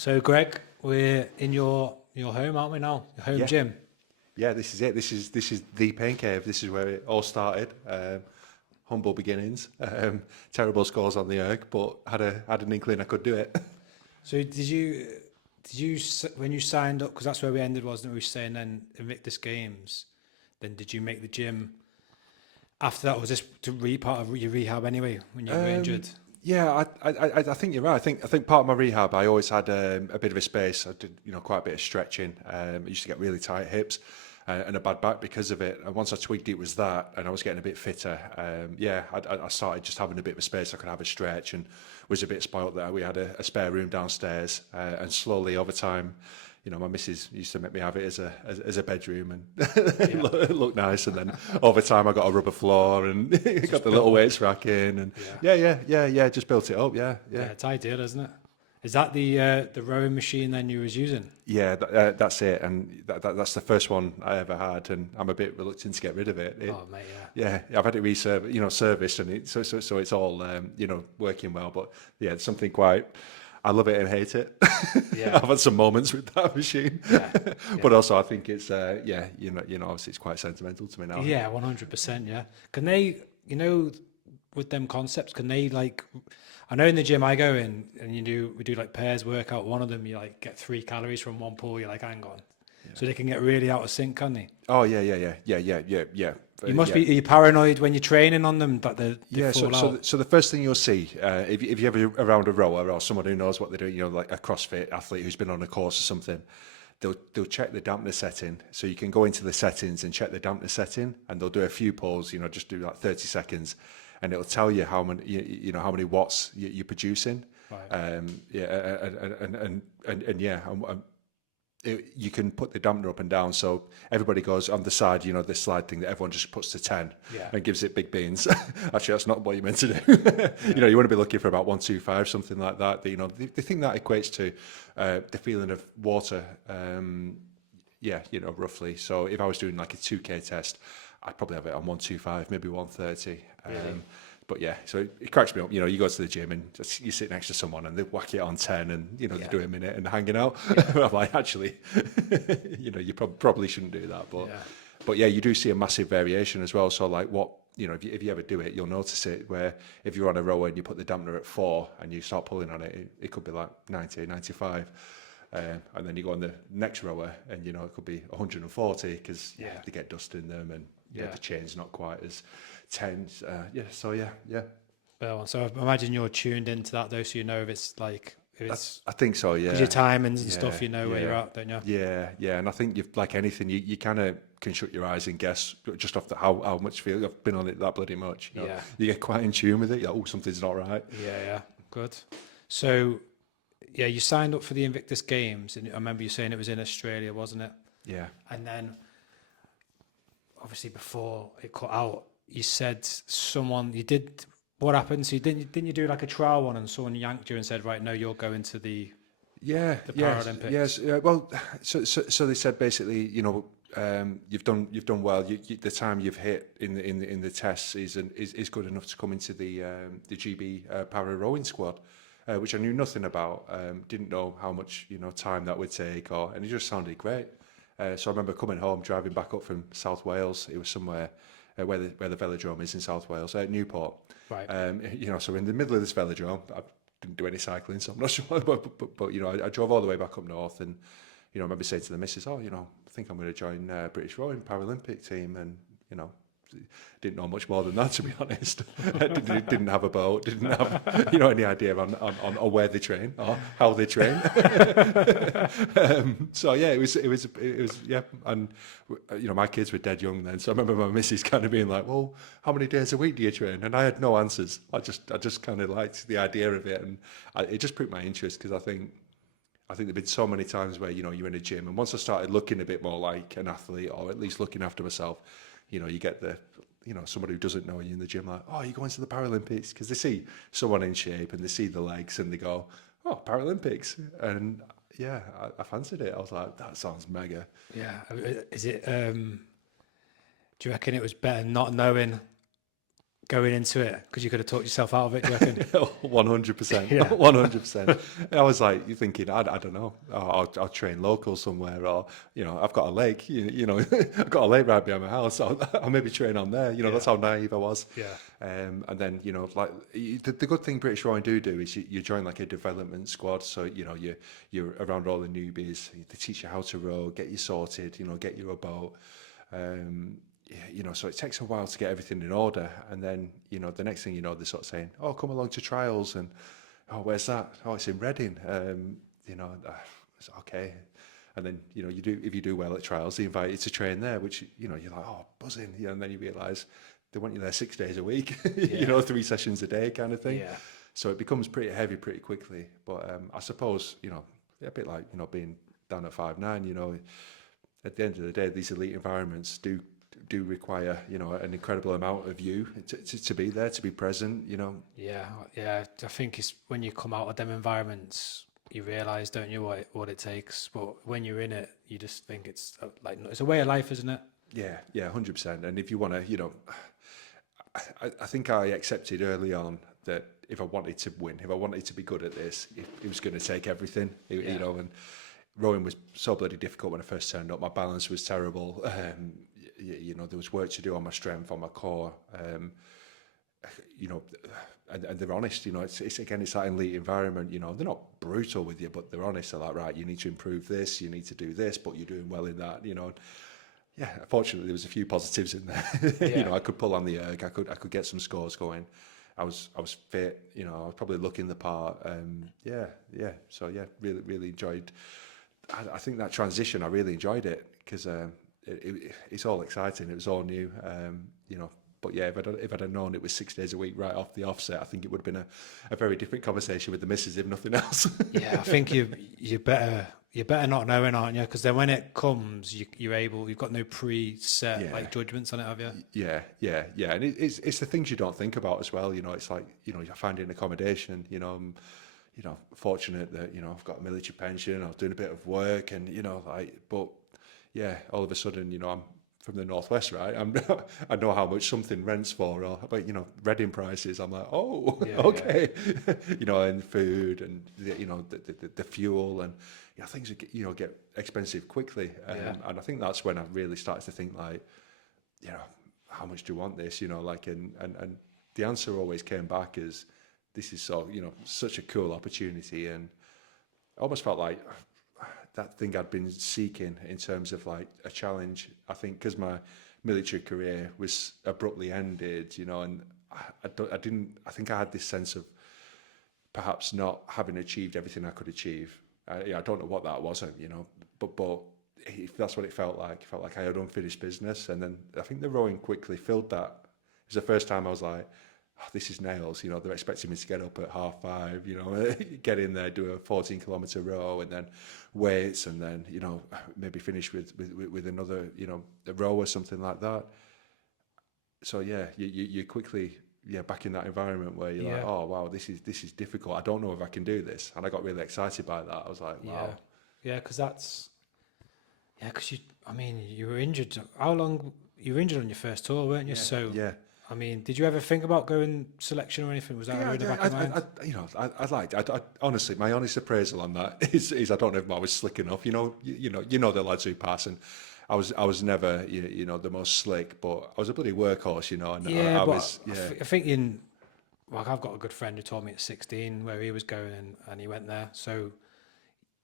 So, Greg, we're in your home, aren't we now? Your home Yeah, gym. yeah. This is it. This is the pain cave. This is where it all started. Humble beginnings. Terrible scores on the erg, but had an inkling I could do it. So, when you signed up, because that's where we ended, wasn't it? We were saying then Invictus Games. Then did you make the gym after that? Was this to part of your rehab anyway when you were injured? Yeah, I think you're right. I think part of my rehab, I always had a bit of a space. I did quite a bit of stretching. I used to get really tight hips and a bad back because of it. And once I tweaked it was that, and I was getting a bit fitter. I started just having a bit of a space. I could have a stretch, and was a bit spoilt that we had a spare room downstairs. And slowly over time, my missus used to make me have it as a bedroom and Yeah, it looked nice. And then over time, I got a rubber floor and got the little weights rack in, and yeah, yeah, just built it up. Yeah, yeah. yeah, It's ideal, isn't it? Is that the rowing machine then you was using? yeah. That's it, and that's the first one I ever had, and I'm a bit reluctant to get rid of it. Oh, mate, yeah, Yeah, I've had it serviced, and so it's all working well. But yeah, it's something quite. I love it and hate it. yeah, I've had some moments with that machine, yeah, but yeah. also I think it's obviously it's quite sentimental to me now. Yeah, 100%. Yeah. Can they, with them concepts, can they like? I know in the gym I go in and we do like pairs workout. One of them you like get 3 calories from one pull. You're like, hang on. So they can get really out of sync, can they? Oh yeah. You must Yeah. be. Are you paranoid when you're training on them that they Yeah, fall out? so the first thing you'll see, if you're ever around a rower or someone who knows what they're doing, like a CrossFit athlete who's been on a course or something, they'll check the dampener setting. So you can go into the settings and check the dampener setting, and they'll do a few pulls. Just do like 30 seconds, and it'll tell you how many how many watts you're producing. Right. Yeah, and yeah, you can put the dampener up and down, so everybody goes on the side, this slide thing that everyone just puts to 10 Yeah. and gives it big beans. Actually, that's not what you're meant to do. You want to be looking for about 125, something like that. They think that equates to the feeling of water. Roughly. So if I was doing like a 2K test, I'd probably have it on 125, maybe 130. Really? But yeah, so it cracks me up. You go to the gym and you sit next to someone and they whack it on 10 and, they Yeah. do a minute and hanging out. Yeah. I'm like, actually, you probably shouldn't do that. Yeah. But yeah, you do see a massive variation as well. So like if you ever do it, you'll notice it where if you're on a rower and you put the dampener at 4 and you start pulling on it, it could be like 90, 95. And then you go on the next rower and, it could be 140 because Yeah. they get dust in them and Yeah. the chain's not quite as tense. Yeah. Well, so I imagine you're tuned into that though, so you know if it's like if it's I think so, yeah. because your timings and Yeah, stuff, you know where you're yeah. at, don't you? Yeah, and I think you've like anything, you kind of can shut your eyes and guess just off how much feel I've been on it that bloody much. Yeah. You get quite in tune with it. You're like, oh, something's not right. Yeah, good. So, yeah, you signed up for the Invictus Games, and I remember you saying it was in Australia, wasn't it? Yeah, And then, obviously, before it cut out, you said someone you did. What happened? So didn't you do like a trial one, and someone yanked you and said, right, no, you're going to the Paralympics. yes. Well, so they said basically, you've done well. The time you've hit in the tests is good enough to come into the GB para rowing squad, which I knew nothing about. Didn't know how much time that would take, and it just sounded great. So I remember coming home, driving back up from South Wales. It was somewhere where the velodrome is in South Wales, at Newport. Right. So in the middle of this velodrome, I didn't do any cycling, so I'm not sure. But I drove all the way back up north, and I remember saying to the missus, "Oh, I think I'm going to join British rowing Paralympic team," and didn't know much more than that, to be honest. didn't have a boat, didn't have any idea on where they train or how they train. So yeah, it was yeah, and my kids were dead young then, so I remember my missus kind of being like, "Well, how many days a week do you train?" And I had no answers. I just kind of liked the idea of it, and it just piqued my interest because I think there've been so many times where you're in a gym, and once I started looking a bit more like an athlete, or at least looking after myself, you get the someone who doesn't know you in the gym like, "Oh, you're going to the Paralympics," because they see someone in shape and they see the legs and they go, "Oh, Paralympics," and yeah, I fancied it. I was like, that sounds mega. Yeah. Is it? Do you reckon it was better not knowing going into it because you could have talked yourself out of it, do you reckon? 100%, Yeah. 100%. I was like, you thinking, I don't know, I'll train local somewhere, or I've got a lake, I've got a lake right behind my house. I'll maybe train on there. That's how naive I was. Yeah. And then like the good thing British Rowing do is you join like a development squad, so you're around all the newbies. They teach you how to row, get you sorted, get you a boat. So it takes a while to get everything in order, and then the next thing they're sort of saying, "Oh, come along to trials," and "Oh, where's that? Oh, it's in Reading." It's okay, and then you do, if you do well at trials, they invite you to train there, which you're like, "Oh, buzzing," and then you realise they want you there 6 days a week, 3 sessions a day, kind of thing. Yeah. So it becomes pretty heavy pretty quickly. But I suppose a bit like being down at 5'9", at the end of the day, these elite environments do require an incredible amount of you to be there, to be present. Yeah. I think it's when you come out of them environments, you realise, don't you, what it takes. But when you're in it, you just think it's it's a way of life, isn't it? Yeah, 100%. And if you want to, I think I accepted early on that if I wanted to win, if I wanted to be good at this, it was going to take everything. And rowing was so bloody difficult when I first turned up. My balance was terrible. There was work to do on my strength, on my core. And they're honest. It's again, it's that elite environment. They're not brutal with you, but they're honest. They're like, right, you need to improve this, you need to do this, but you're doing well in that. Yeah, fortunately there was a few positives in there. Yeah. I could pull on the erg. I could get some scores going. I was fit. I was probably looking the part. So really really enjoyed. I think that transition, I really enjoyed it because it's all exciting. It was all new. But yeah, if I'd have known it was 6 days a week right off the offset, I think it would have been a very different conversation with the missus, if nothing else. Yeah, I think you better not knowing, aren't you? Because then when it comes, you've got no preset judgments on it, have you? Yeah. And it's the things you don't think about as well. It's like you're finding accommodation. I'm fortunate that I've got a military pension. I was doing a bit of work, and but yeah, all of a sudden I'm from the northwest, right? I know how much something rents for, or but Reading prices. I'm like, oh, okay, and food and the fuel and things get expensive quickly, and I think that's when I really started to think like, how much do you want this? And the answer always came back as this is such a cool opportunity, and I almost felt like that thing I'd been seeking in terms of like a challenge. I think because my military career was abruptly ended, and I think I had this sense of perhaps not having achieved everything I could achieve. I don't know what that was, but if that's what it felt like I had unfinished business. And then I think the rowing quickly filled that. It was the first time I was like, oh, this is nails. They're expecting me to get up at 5:30, get in there, do a 14-kilometre row, and then weights, and then maybe finish with another a row or something like that. So yeah, you quickly back in that environment where you're like, oh wow, this is difficult. I don't know if I can do this, and I got really excited by that. I was like, wow, because you were injured. How long you were injured on your first tour, weren't you? Yeah. I mean, did you ever think about going selection or anything? Was that in the back of your mind? Honestly, my honest appraisal on that is I don't know if I was slick enough. The lads who pass, and I was never the most slick, but I was a bloody workhorse, and I think I've got a good friend who told me at 16 where he was going and he went there. So,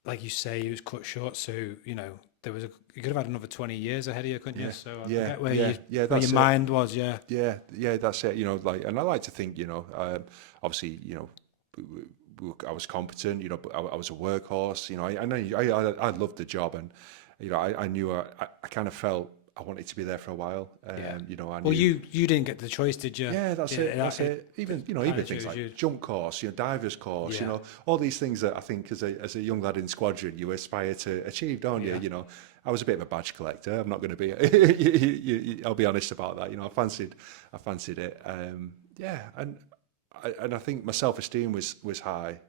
like you say, he was cut short. So you could have had another 20 years ahead of you, couldn't you? So I forget where your mind was. Yeah, that's it. And I like to think, obviously, I was competent, but I was a workhorse. I loved the job, and I knew I kind of felt I wanted to be there for a while. You didn't get the choice, did you? Yeah, that's it. Even things like jump course, divers course, all these things that I think as a young lad in squadron you aspire to achieve, don't you? I was a bit of a badge collector. I'm not going to be. I'll be honest about that. I fancied it. And I think my self-esteem was high,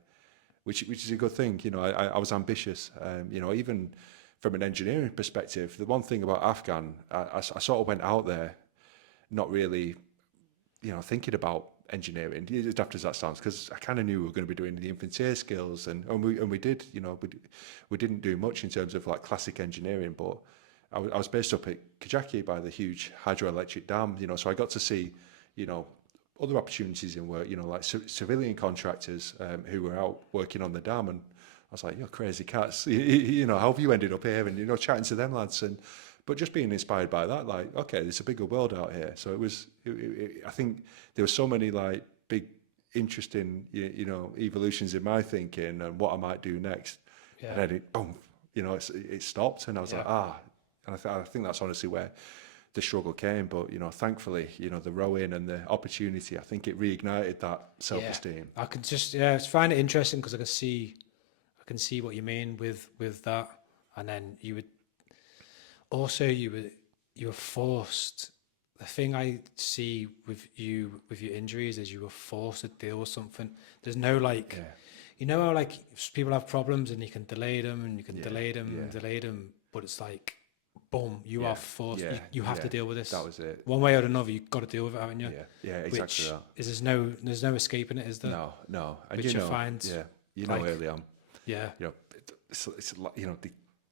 which is a good thing. I was ambitious. Even from an engineering perspective, the one thing about Afghan, I sort of went out there not really thinking about engineering, as daft as that sounds, because I kind of knew we were going to be doing the infantry skills, and we did, we didn't do much in terms of like classic engineering, but I was based up at Kajaki by the huge hydroelectric dam, so I got to see, other opportunities in work, like civilian contractors who were out working on the dam, and I was like, you're crazy cats, how have you ended up here? And, chatting to them lads, but just being inspired by that, like, okay, there's a bigger world out here. So I think there were so many like big, interesting, evolutions in my thinking and what I might do next. Yeah. And then boom, it stopped, and I was like, and I think that's honestly where the struggle came. But thankfully, the rowing and the opportunity, I think it reignited that self-esteem. I can just find it interesting because I can see what you mean with that, and then you were forced. The thing I see with your injuries is you were forced to deal with something. There's no like, how like people have problems and you can delay them and you can delay them and delay them, but it's like, boom, you are forced. You have to deal with this. That was it. One way or another, you've got to deal with it, haven't you? Yeah, exactly. Which that. is there's no escaping it, is there? No. And which you find, like, early on. Yeah. It's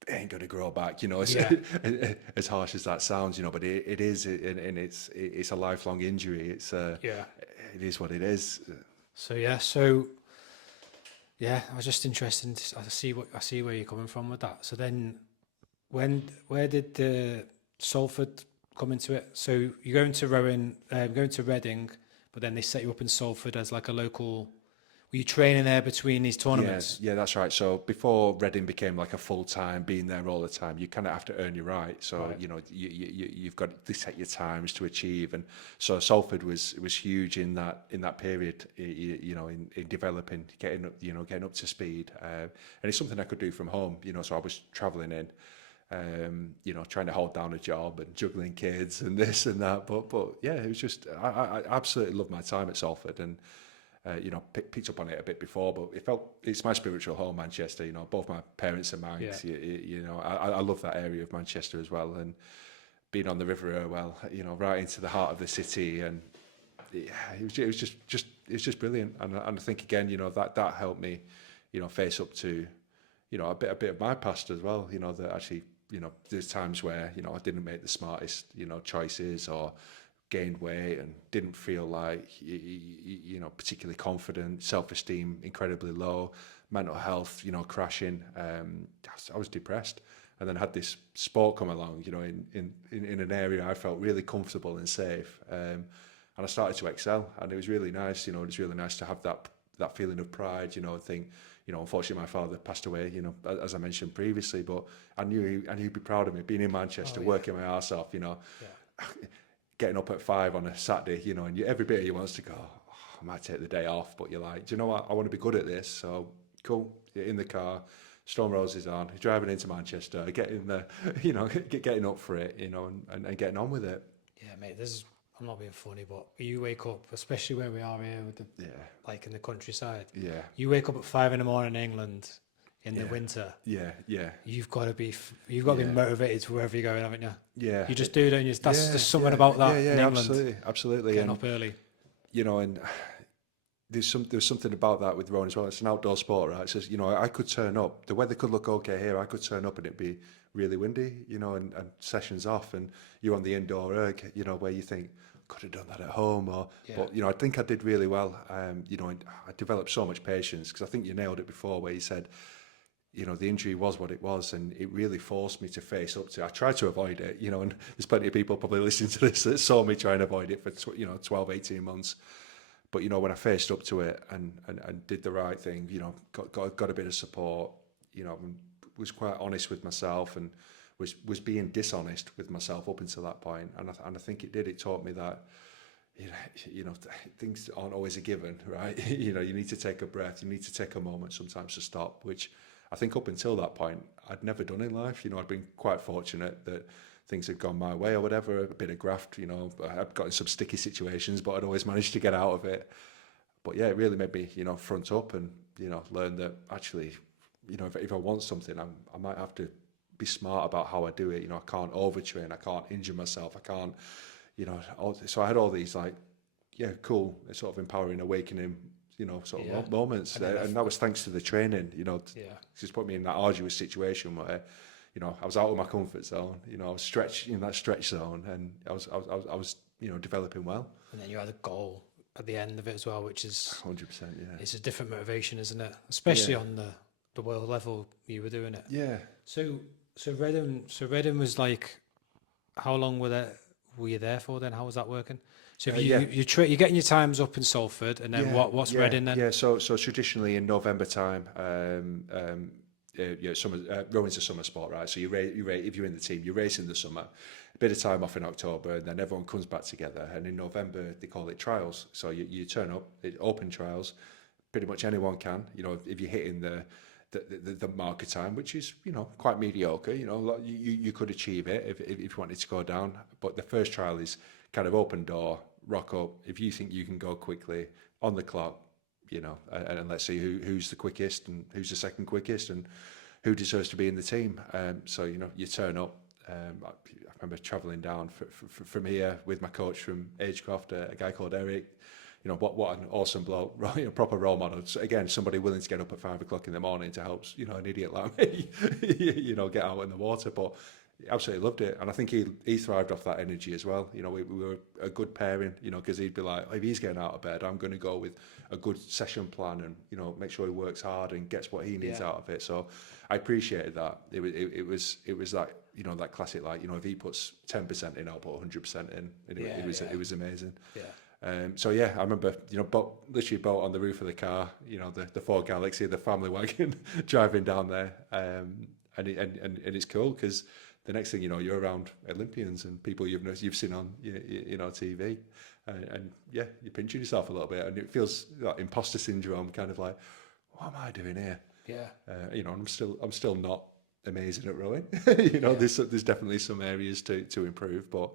they ain't going to grow back, as harsh as that sounds, but it is, and it's a lifelong injury. It is what it is. I was just interested. I see where you're coming from with that. So then, where did the Salford come into it? So you're going to rowing, going to Reading, but then they set you up in Salford as like a local. Were you training there between these tournaments? Yeah, that's right. So before Reading became like a full-time, being there all the time, you kind of have to earn your right. So, you've got to set your times to achieve. And so Salford was huge in that period, in developing, getting up to speed. And it's something I could do from home, so I was traveling in, trying to hold down a job and juggling kids and this and that. But yeah, it was just, I absolutely loved my time at Salford, and picked up on it a bit before, but it's my spiritual home, Manchester. Both my parents are Manx. I love that area of Manchester as well, and being on the River Irwell, right into the heart of the city, and it was just brilliant. And I think again, that helped me, face up to, a bit of my past as well. That actually, there's times where I didn't make the smartest, choices, or gained weight and didn't feel like particularly confident, self-esteem incredibly low, mental health crashing. I was depressed, and then had this sport come along in an area I felt really comfortable and safe, and I started to excel, and it was really nice. It was really nice to have that feeling of pride, and think, unfortunately my father passed away, as I mentioned previously, but I knew he'd be proud of me being in Manchester, working my arse off, getting up at 5 on a Saturday, and every bit of you wants to go, I might take the day off, but you're like, do you know what? I want to be good at this. So cool. You're in the car, Stone Roses on, you're driving into Manchester, getting the, getting up for it, and getting on with it. Yeah, mate. I'm not being funny, but you wake up, especially where we are here with the like in the countryside. Yeah. You wake up at 5 a.m. in England in the winter. Yeah. You've got to be motivated to wherever you're going, haven't you? Yeah. You just do, don't you? That's there's something about that in England. Absolutely. Getting up early. And there's something about that with rowing as well. It's an outdoor sport, right? So I could turn up. The weather could look okay here. I could turn up and it'd be really windy, and sessions off, and you're on the indoor erg, where you think, could have done that at home, but I think I did really well. And I developed so much patience, because I think you nailed it before, where you said, the injury was what it was, and it really forced me to face up to. I tried to avoid it, and there's plenty of people probably listening to this that saw me try and avoid it for 12, 18 months. But when I faced up to it and did the right thing, got a bit of support, was quite honest with myself, and was being dishonest with myself up until that point. And I think it did. It taught me that things aren't always a given, right? You need to take a breath. You need to take a moment sometimes to stop, which I think up until that point, I'd never done in life. I'd been quite fortunate that things had gone my way or whatever, a bit of graft, I'd got in some sticky situations, but I'd always managed to get out of it. But yeah, it really made me, front up and, learn that actually, if I want something, I might have to be smart about how I do it. I can't overtrain, I can't injure myself, I can't, so I had all these like yeah, cool, sort of empowering, awakening, sort of Yeah. moments. And then And that was thanks to the training, yeah, just put me in that arduous situation where, I was out of my comfort zone, I was stretched in that stretch zone, and I was developing well. and then you had a goal at the end of it as well, which is 100%, yeah. it's a different motivation, isn't it? Yeah, Especially on the world level you were doing it. yeah. So Reading was like, how long were you there for then? How was that working? So if Yeah, you're getting your times up in Salford, and then what's Reading then? yeah. So traditionally in November time, summer rowing's a summer sport, right? So if you're in the team, you race in the summer, a bit of time off in October, and then everyone comes back together. And in November they call it trials. So you turn up, open trials. Pretty much anyone can. If you're hitting the marker time, which is quite mediocre. You could achieve it if you wanted to go down. But the first trial is kind of open door, rock up. If you think you can go quickly on the clock, and let's see who's the quickest and who's the second quickest and who deserves to be in the team. So you turn up. I remember travelling down from here with my coach from Agecroft, a guy called Eric. What an awesome bloke, proper role model. So again, somebody willing to get up at 5 o'clock in the morning to help, an idiot like me, get out in the water. But he absolutely loved it. And I think he thrived off that energy as well. We were a good pairing, because he'd be like, if he's getting out of bed, I'm going to go with a good session plan and, make sure he works hard and gets what he needs out of it. So I appreciated that. It was like, that classic, like, if he puts 10% in, I'll put 100% in. And it was amazing. Yeah. So yeah, I remember, literally boat on the roof of the car, the Ford Galaxy, the family wagon, driving down there, and it's cool because the next thing you know, you're around Olympians and people you've seen on TV, and yeah, you're pinching yourself a little bit, and it feels like imposter syndrome, kind of like, what am I doing here? Yeah. I'm still not amazing at rowing. Yeah. There's definitely some areas to improve, but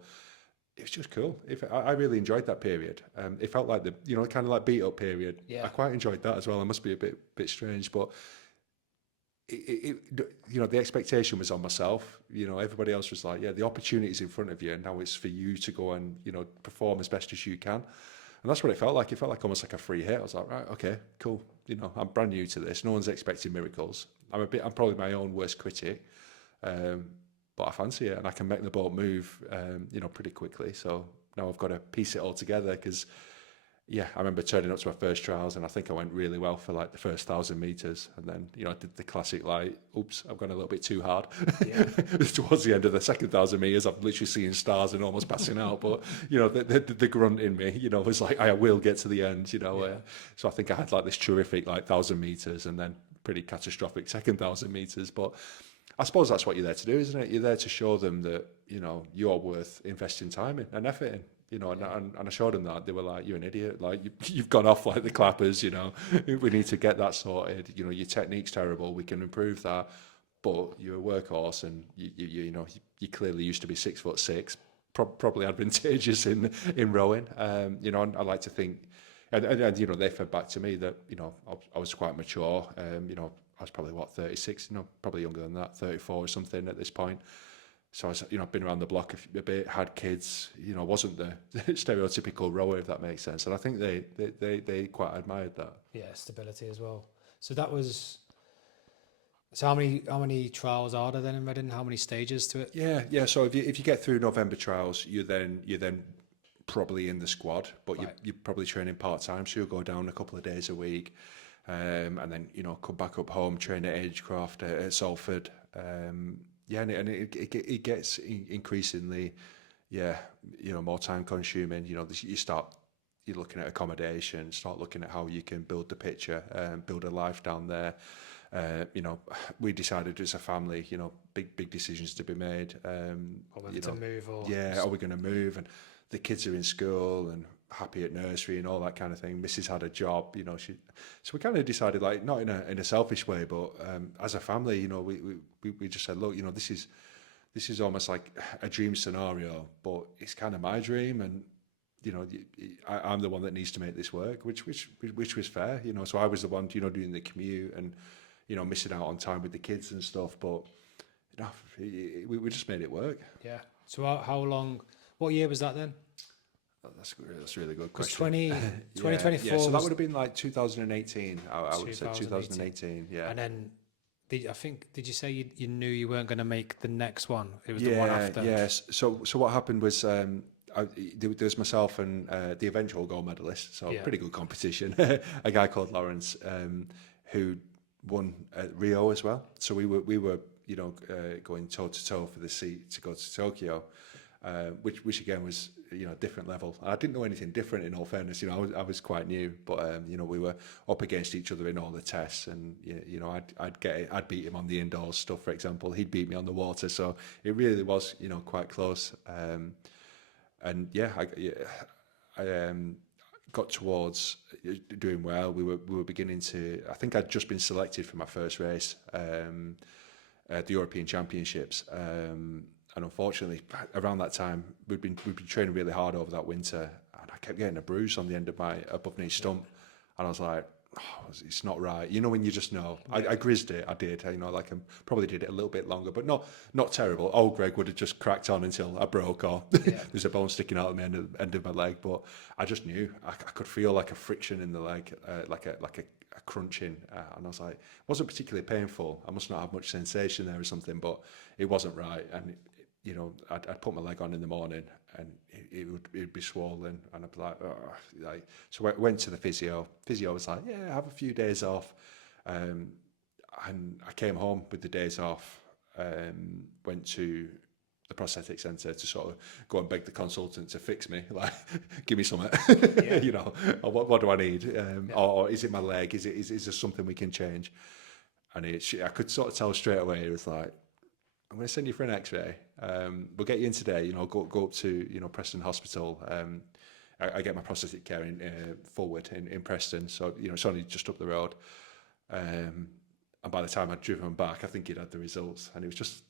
it was just cool. I really enjoyed that period. It felt like the kind of like beat up period. Yeah. I quite enjoyed that as well. It must be a bit strange, but the expectation was on myself. Everybody else was like, yeah, the opportunity's in front of you, and now it's for you to go and perform as best as you can. And that's what it felt like. It felt like almost like a free hit. I was like, right, okay, cool. I'm brand new to this. No one's expecting miracles. I'm probably my own worst critic. But I fancy it, and I can make the boat move, pretty quickly. So now I've got to piece it all together because, yeah, I remember turning up to my first trials, and I think I went really well for like the first 1,000 meters, and then I did the classic like, oops, I've gone a little bit too hard. Yeah. Towards the end of the second 1,000 meters, I'm literally seeing stars and almost passing out. But the grunt in me, was like, I will get to the end. Yeah. So I think I had like this terrific like 1,000 meters, and then pretty catastrophic second 1,000 meters, but. I suppose that's what you're there to do, isn't it? You're there to show them that, you're worth investing time in and effort in, and I showed them that. They were like, you're an idiot. Like, you've gone off like the clappers, we need to get that sorted. Your technique's terrible. We can improve that. But you're a workhorse, and you clearly used to be 6'6", probably advantageous in rowing. And I like to think, and they fed back to me that, I was quite mature. I was probably 36, probably younger than that, 34 or something at this point. So I was, been around the block a bit, had kids, wasn't the stereotypical rower, if that makes sense. And I think they quite admired that. Yeah, stability as well. So that was. So how many trials are there then in Reading? How many stages to it? Yeah. So if you get through November trials, you're then probably in the squad, but Right. you're probably training part time, so you'll go down a couple of days a week. And then come back up home, train at Agecroft, at Salford. And it gets increasingly, more time consuming. You're looking at accommodation, start looking at how you can build the picture, build a life down there. We decided as a family, big decisions to be made. Or whether to move or Are we going to move? And the kids are in school and happy at nursery and all that kind of thing. Mrs. had a job, so we kind of decided, like, not in a selfish way, but as a family, we just said, look, this is almost like a dream scenario, but it's kind of my dream, and I'm the one that needs to make this work, which was fair, So I was the one, doing the commute and missing out on time with the kids and stuff, but we just made it work. Yeah. So how long? What year was that then? That's a really good Because question. 2024 Yeah, so that was would have been like 2018. I would have said 2018. 2018. Yeah. And then did you say you knew you weren't going to make the next one? It was the one Yeah, after. yes. So what happened was there was myself and the eventual gold medalist, so Yeah. pretty good competition. A guy called Lawrence, who won at Rio as well. So we were going toe to toe for the seat to go to Tokyo, which again was a different level. And I didn't know anything different, in all fairness. I was quite new, but we were up against each other in all the tests, and I'd beat him on the indoors stuff, for example. He'd beat me on the water, so it really was quite close. And yeah, I got towards doing well. We were beginning to. I think I'd just been selected for my first race at the European Championships. And unfortunately, around that time, we'd been training really hard over that winter, and I kept getting a bruise on the end of my above knee stump, and I was like, oh, it's not right. When you just know. I grizzed it. I did. I probably did it a little bit longer, but not terrible. Old Greg would have just cracked on until I broke, or there's a bone sticking out of the end of my leg. But I just knew I could feel like a friction in the leg, like a crunching, and I was like, it wasn't particularly painful. I must not have much sensation there or something, but it wasn't right. And I'd put my leg on in the morning, and it'd be swollen, and I'd be like, oh, so I went to the physio. Physio was like, yeah, have a few days off, and I came home with the days off. Went to the prosthetic centre to sort of go and beg the consultant to fix me, like, give me something, or what do I need, or is it my leg? Is there something we can change? And I could sort of tell straight away. It was like, I'm going to send you for an X-ray. We'll get you in today. Go up to Preston Hospital. I get my prosthetic care in forward in Preston, so it's only just up the road. And by the time I'd driven back, I think he'd had the results, and it was just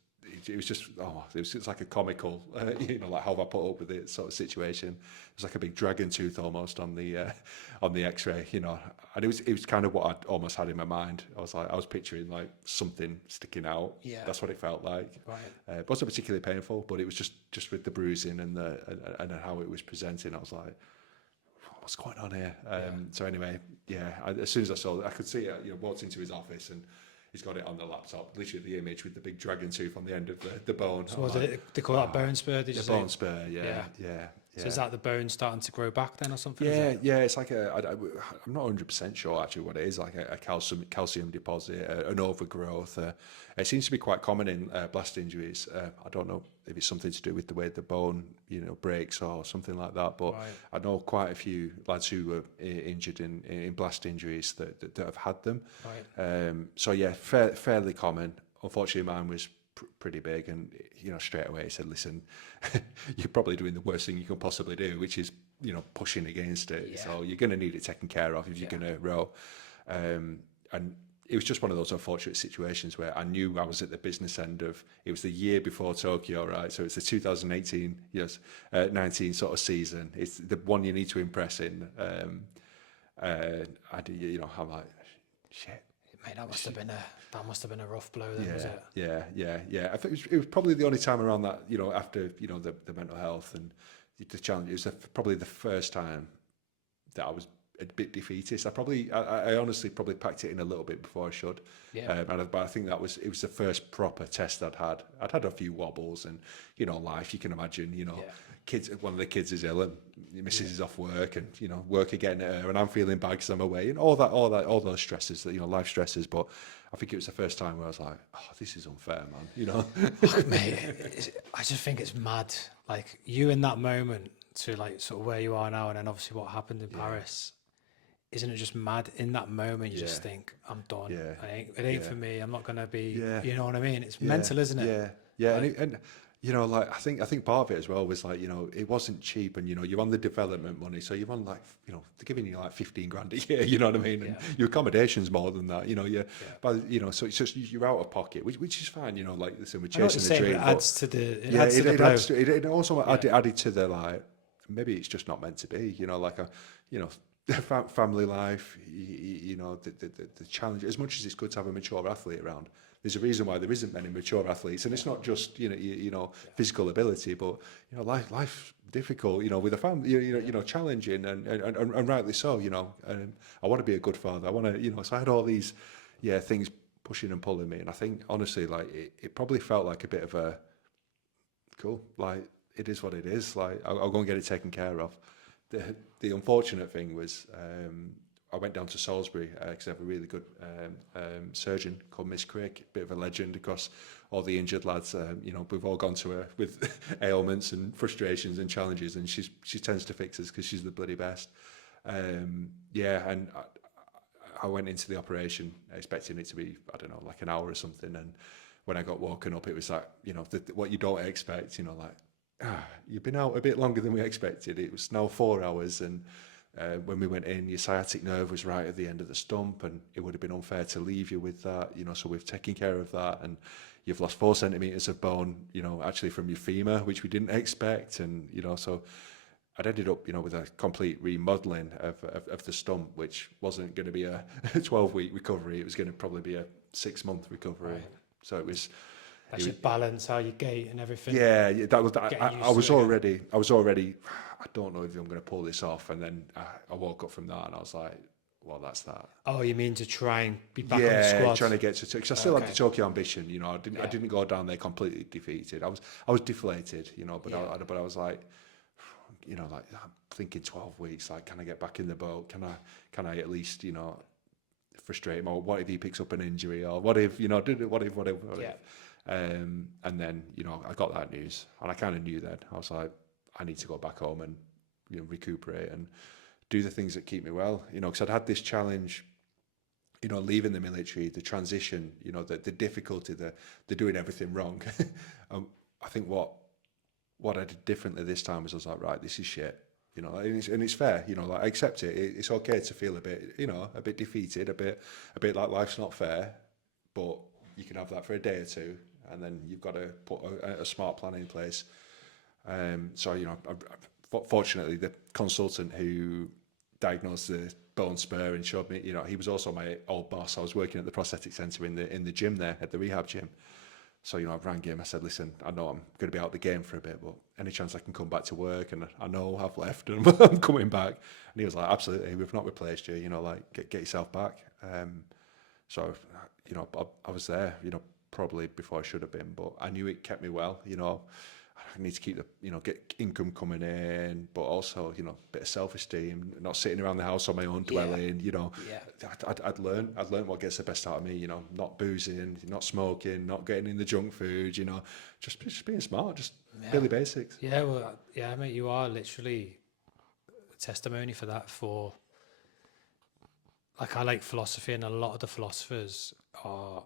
it's like a comical, like how have I put up with it sort of situation. It was like a big dragon tooth almost on the X-ray, and it was kind of what I'd almost had in my mind. I was picturing like something sticking out. Yeah. That's what it felt like. Right. It wasn't particularly painful, but it was just with the bruising and how it was presenting. I was like, what's going on here? So anyway, as soon as I saw that, I could see it. Walked into his office, and he's got it on the laptop, literally the image with the big dragon tooth on the end of the bone. So was it, they call that bone spur, did you say? Bone spur, yeah. So is that the bone starting to grow back then or something? Yeah, it's like I'm not 100% sure actually what it is, like a calcium deposit, an overgrowth. It seems to be quite common in blast injuries. I don't know if it's something to do with the way the bone, breaks or something like that, but Right. I know quite a few lads who were injured in blast injuries that have had them. Right. So yeah, fairly common. Unfortunately, mine was pretty big, and straight away he said, listen, you're probably doing the worst thing you can possibly do, which is pushing against it. Yeah. So you're going to need it taken care of if you're going to row. And it was just one of those unfortunate situations where I knew I was at the business end of it. Was the year before Tokyo, right? So it's the 2018 19 sort of season. It's the one you need to impress in. I'm like, shit. Mate, that must have been a rough blow then, was it? Yeah. I think it was probably the only time around that, after the mental health and the challenge. It was probably the first time that I was a bit defeatist. I honestly probably packed it in a little bit before I should. Yeah. But I think it was the first proper test I'd had. I'd had a few wobbles, and life, you can imagine, kids. One of the kids is ill, and your missus is off work, and work again, and I'm feeling bad because I'm away, and all those stresses that life stresses. But I think it was the first time where I was like, oh, this is unfair, man. Oh, mate, I just think it's mad. Like you in that moment to like sort of where you are now, and then obviously what happened in Paris. Isn't it just mad? In that moment, you just think, I'm done. Yeah. It ain't for me. I'm not going to be, Yeah. you know what I mean? It's mental, isn't it? Yeah. And like I think part of it as well was like, it wasn't cheap, and you're on the development money, so you're on like, they're giving you like 15 grand a year, you know what I mean? And your accommodation's more than that, but so it's just you're out of pocket, which is fine, like listen, we're chasing the dream. It adds to the blow. It also added to the like, maybe it's just not meant to be, like family life, the challenge. As much as it's good to have a mature athlete around, there's a reason why there isn't many mature athletes, and it's not just physical ability, but life's difficult, with a family, challenging, and rightly so, I want to be a good father. I want to, so I had all these, things pushing and pulling me, and I think honestly, like it probably felt like a bit of a cool, like it is what it is. Like I'll go and get it taken care of. The unfortunate thing was I went down to Salisbury because I have a really good surgeon called Miss Craig, bit of a legend across all the injured lads. We've all gone to her with ailments and frustrations and challenges, and she tends to fix us because she's the bloody best. And I went into the operation expecting it to be, I don't know, like an hour or something, and when I got woken up, it was like, what you don't expect, you've been out a bit longer than we expected. It was now 4 hours, and when we went in, your sciatic nerve was right at the end of the stump, and it would have been unfair to leave you with that, so we've taken care of that, and you've lost 4 centimetres of bone, actually from your femur, which we didn't expect, and, so I'd ended up, with a complete remodelling of the stump, which wasn't going to be a 12-week recovery. It was going to probably be a 6-month recovery. Right. So it was... That's your balance, how you gait and everything. Yeah, that was. I was already. I don't know if I'm going to pull this off, and then I woke up from that, and I was like, "Well, that's that." Oh, you mean to try and be back on the squad? Yeah, trying to get to. Because I still had the Tokyo ambition. I didn't go down there completely defeated. I was deflated. But I was like, like I'm thinking 12 weeks. Like, can I get back in the boat? Can I at least frustrate him? Or what if he picks up an injury? Or what if what if? Yeah. And then, I got that news, and I kind of knew then. I was like, I need to go back home and, recuperate and do the things that keep me well, because I'd had this challenge, leaving the military, the transition, the difficulty, the doing everything wrong. I think what I did differently this time was I was like, right, this is shit, and it's fair, like I accept it. It's okay to feel a bit, a bit defeated, a bit like life's not fair, but you can have that for a day or two, and then you've got to put a smart plan in place. Fortunately, the consultant who diagnosed the bone spur and showed me, he was also my old boss. I was working at the prosthetic centre in the gym there, at the rehab gym. So, I rang him. I said, listen, I know I'm going to be out of the game for a bit, but any chance I can come back to work? And I know I've left and I'm coming back. And he was like, absolutely, we've not replaced you, like get yourself back. So, I was there, probably before I should have been, but I knew it kept me well, I need to keep get income coming in, but also, a bit of self-esteem, not sitting around the house on my own dwelling, I'd learned what gets the best out of me, not boozing, not smoking, not getting in the junk food, just being smart, just really basics. Yeah, well, mate, you are literally a testimony for that. I like philosophy, and a lot of the philosophers are,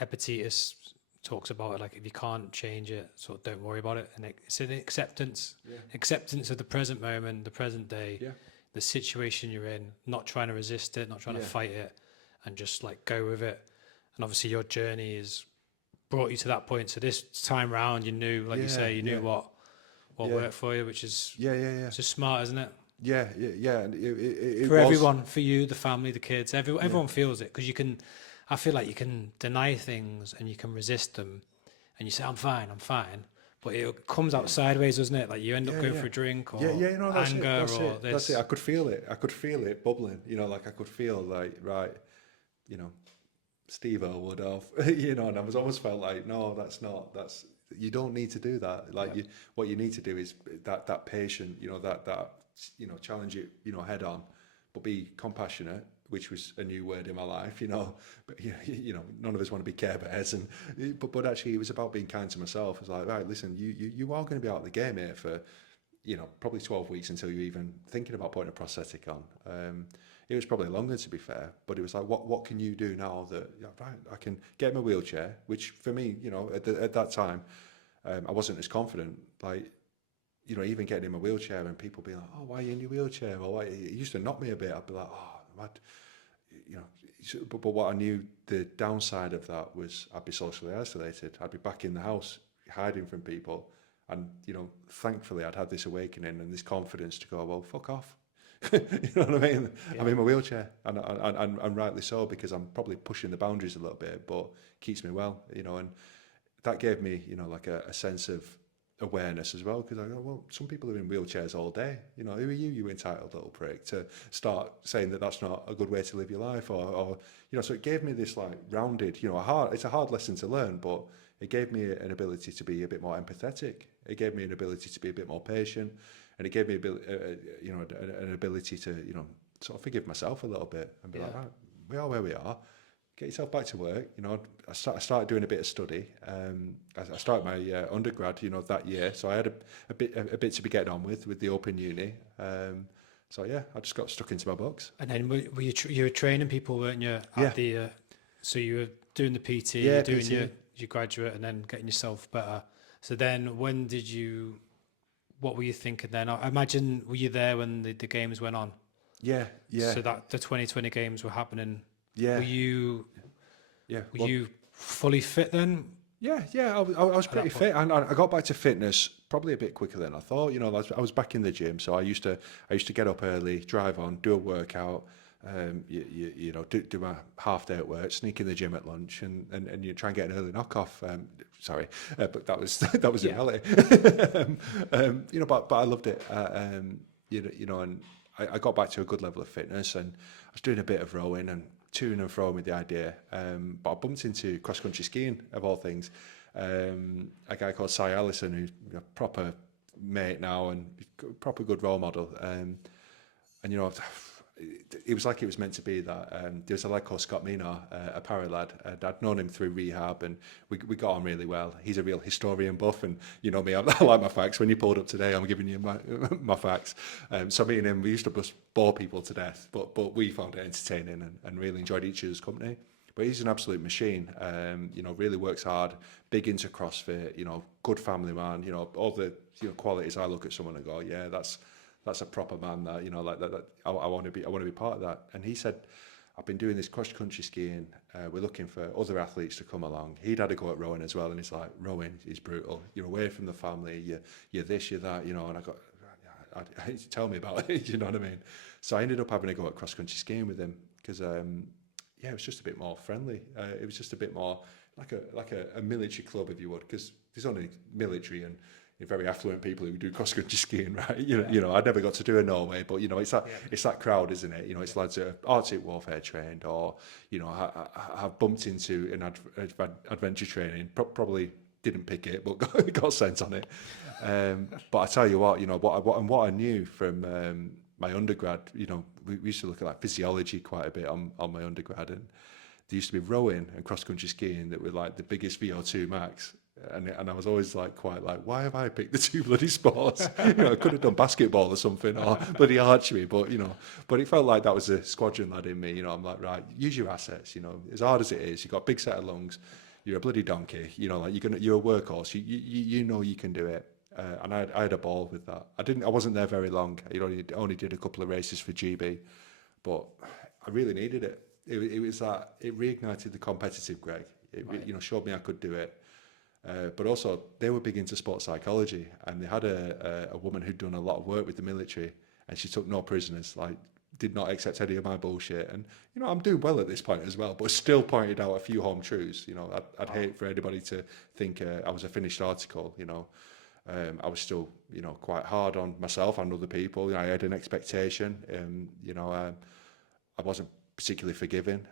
Epictetus talks about it, like if you can't change it, so don't worry about it. And it's an acceptance of the present moment, the present day, the situation you're in, not trying to resist it, not trying to fight it, and just like go with it. And obviously your journey has brought you to that point. So this time round, you knew, like you say, you knew what worked for you, which is it's just smart, isn't it? Yeah. And it for everyone, for you, the family, the kids, everyone feels it, because I feel like you can deny things and you can resist them, and you say, I'm fine, but it comes out sideways, doesn't it? Like you end up going for a drink or anger or this. That's it. I could feel it bubbling, like I could feel like, right, Steve-O would have, and I was almost felt like, no, that's, you don't need to do that. Like what you need to do is that patient, that challenge it, head on, but be compassionate, which was a new word in my life, but none of us want to be Care Bears, but actually it was about being kind to myself. It's like, right, listen, you are going to be out of the game here for, probably 12 weeks until you're even thinking about putting a prosthetic on. It was probably longer, to be fair, but it was like, what can you do now that, right, I can get in my wheelchair, which for me, at that time, I wasn't as confident, like, even getting in my wheelchair and people being like, oh, why are you in your wheelchair? Well, why? It used to knock me a bit. I'd be like, oh, but what I knew, the downside of that was I'd be socially isolated. I'd be back in the house hiding from people, and thankfully I'd had this awakening and this confidence to go, well, fuck off, You know what I mean? Yeah. I'm in my wheelchair, and rightly so, because I'm probably pushing the boundaries a little bit, but keeps me well, you know. And that gave me, you know, like a sense of awareness as well, because I go, well, some people are in wheelchairs all day. You know, who are you entitled little prick, to start saying that that's not a good way to live your life, or you know. So it gave me this like rounded, you know, it's a hard lesson to learn, but it gave me an ability to be a bit more empathetic. It gave me an ability to be a bit more patient, and it gave me you know, an ability to, you know, sort of forgive myself a little bit and be like, right, we are where we are. Get yourself back to work. You know, I started doing a bit of study. I started my undergrad, you know, that year, so I had a bit to be getting on with the open uni. So yeah, I just got stuck into my books. And then were you you were training people, weren't you? Yeah, At the so you were doing the PT, you're yeah, doing PT. your graduate, and then getting yourself better. So then, when did you? What were you thinking then? I imagine, were you there when the games went on? Yeah, yeah, So that the 2020 games were happening. Were yeah, you yeah. were Well, you fully fit then yeah. I was at that pretty point? fit, and I got back to fitness probably a bit quicker than I thought. You know, I was back in the gym, so I used to get up early, drive on, do a workout. You know, do my half day at work, sneak in the gym at lunch, and you try and get an early knockoff. Sorry, but that was that was in Yeah. reality. You know, but I loved it. You know, and I got back to a good level of fitness, and I was doing a bit of rowing and to and fro with the idea. But I bumped into cross country skiing of all things. A guy called Arillis, who's a proper mate now and proper good role model. And you know, it was like it was meant to be that. There was a lad called Scott Minar, a para lad, and I'd known him through rehab, and we got on really well. He's a real historian buff, and you know me, I like my facts. When you pulled up today, I'm giving you my facts. So me and him, we used to just bore people to death, but we found it entertaining and really enjoyed each other's company. But he's an absolute machine. You know, really works hard, big into CrossFit. You know, good family man. You know, all the qualities. I look at someone and go, yeah, that's a proper man. That, you know, like that. I want to be part of that. And he said, I've been doing this cross country skiing. We're looking for other athletes to come along. He'd had a go at rowing as well, and he's like, rowing is brutal. You're away from the family. You're this, you're that. You know, and I got. Tell me about it. You know what I mean? So I ended up having a go at cross country skiing with him because it was just a bit more friendly. It was just a bit more like a military club, if you would, because there's only military and very affluent people who do cross country skiing, right? You know, I never got to do a Norway, but you know, it's that crowd, isn't it? You know, it's lads that are Arctic warfare trained, or you know, have bumped into an adventure training. Probably didn't pick it, but got sent on it. But I tell you what, you know, what I knew from my undergrad, you know, we used to look at like physiology quite a bit on my undergrad, and there used to be rowing and cross country skiing that were like the biggest VO2 max. And I was always like quite like, why have I picked the two bloody sports? You know, I could have done basketball or something, or bloody archery, but you know, but it felt like that was a squadron lad in me. You know, I'm like, right, use your assets. You know, as hard as it is, you've got a big set of lungs, you're a bloody donkey. You know, like you're a workhorse. You know you can do it. And I had a ball with that. I wasn't there very long. You only did a couple of races for GB, but I really needed it. It was that it reignited the competitive Greg. It you know, showed me I could do it. But also, they were big into sports psychology, and they had a woman who'd done a lot of work with the military, and she took no prisoners, like did not accept any of my bullshit. And you know, I'm doing well at this point as well, but still pointed out a few home truths. You know, I'd hate for anybody to think I was a finished article. You know, I was still, you know, quite hard on myself and other people. You know, I had an expectation. You know, I wasn't particularly forgiving.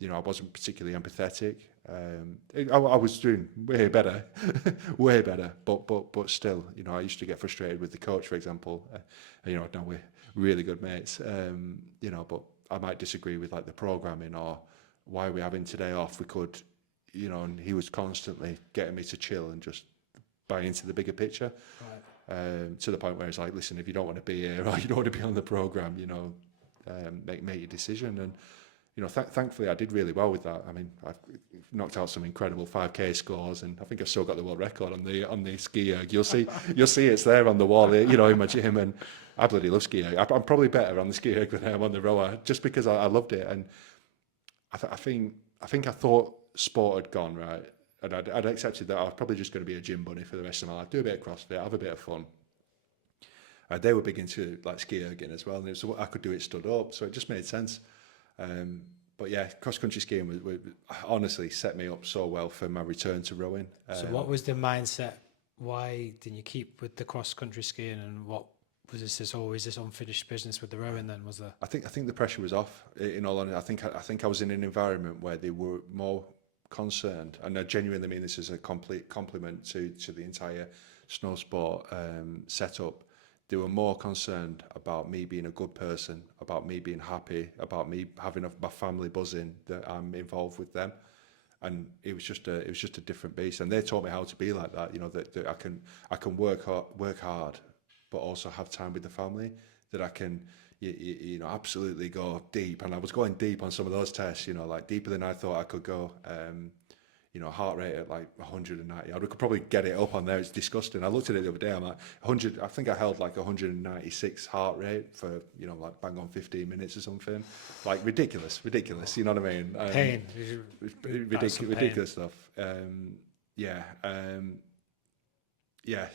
You know, I wasn't particularly empathetic. I was doing way better, way better. But still, you know, I used to get frustrated with the coach, for example. You know, now we're really good mates. You know, but I might disagree with like the programming or why we're having today off. We could, you know, and he was constantly getting me to chill and just buy into the bigger picture. Right. To the point where it's like, listen, if you don't want to be here or you don't want to be on the program, you know, make your decision. And you know, thankfully I did really well with that. I mean, I've knocked out some incredible 5K scores, and I think I've still got the world record on the ski erg. You'll see it's there on the wall, you know, in my gym. And I bloody love ski erg. I'm probably better on the ski erg than I am on the rower, just because I loved it. And I think I thought sport had gone right, and I'd accepted that I was probably just going to be a gym bunny for the rest of my life, do a bit of CrossFit, have a bit of fun. They were big into like ski erging as well, and it was, I could do it stood up, so it just made sense. But yeah, cross country skiing was honestly set me up so well for my return to rowing. So what was the mindset? Why didn't you keep with the cross country skiing, and what was this always this unfinished business with the rowing then, was there? I think the pressure was off. In all honesty, I think I was in an environment where they were more concerned, and I genuinely mean this as a complete compliment to the entire snow sport setup. They were more concerned about me being a good person, about me being happy, about me having my family buzzing that I'm involved with them, and it was just a different beast. And they taught me how to be like that. You know, that I can work hard, but also have time with the family. That I can you know, absolutely go deep. And I was going deep on some of those tests. You know, like deeper than I thought I could go. You know, heart rate at like 190. I could probably get it up on there. It's disgusting. I looked at it the other day. I'm like 100. I think I held like 196 heart rate for, you know, like bang on 15 minutes or something. Like ridiculous. You know what I mean? Pain. Ridiculous stuff. Yeah.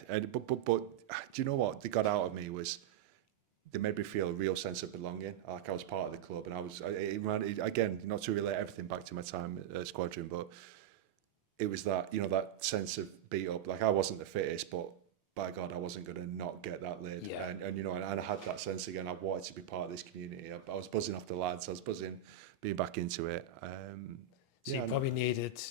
But do you know what they got out of me was they made me feel a real sense of belonging. Like I was part of the club, and again, not to relate everything back to my time at Squadron, but it was that, you know, that sense of beat up. Like I wasn't the fittest, but by God, I wasn't going to not get that lid. Yeah. And you know, and I had that sense again. I wanted to be part of this community. I was buzzing off the lads. I was buzzing being back into it. So you probably needed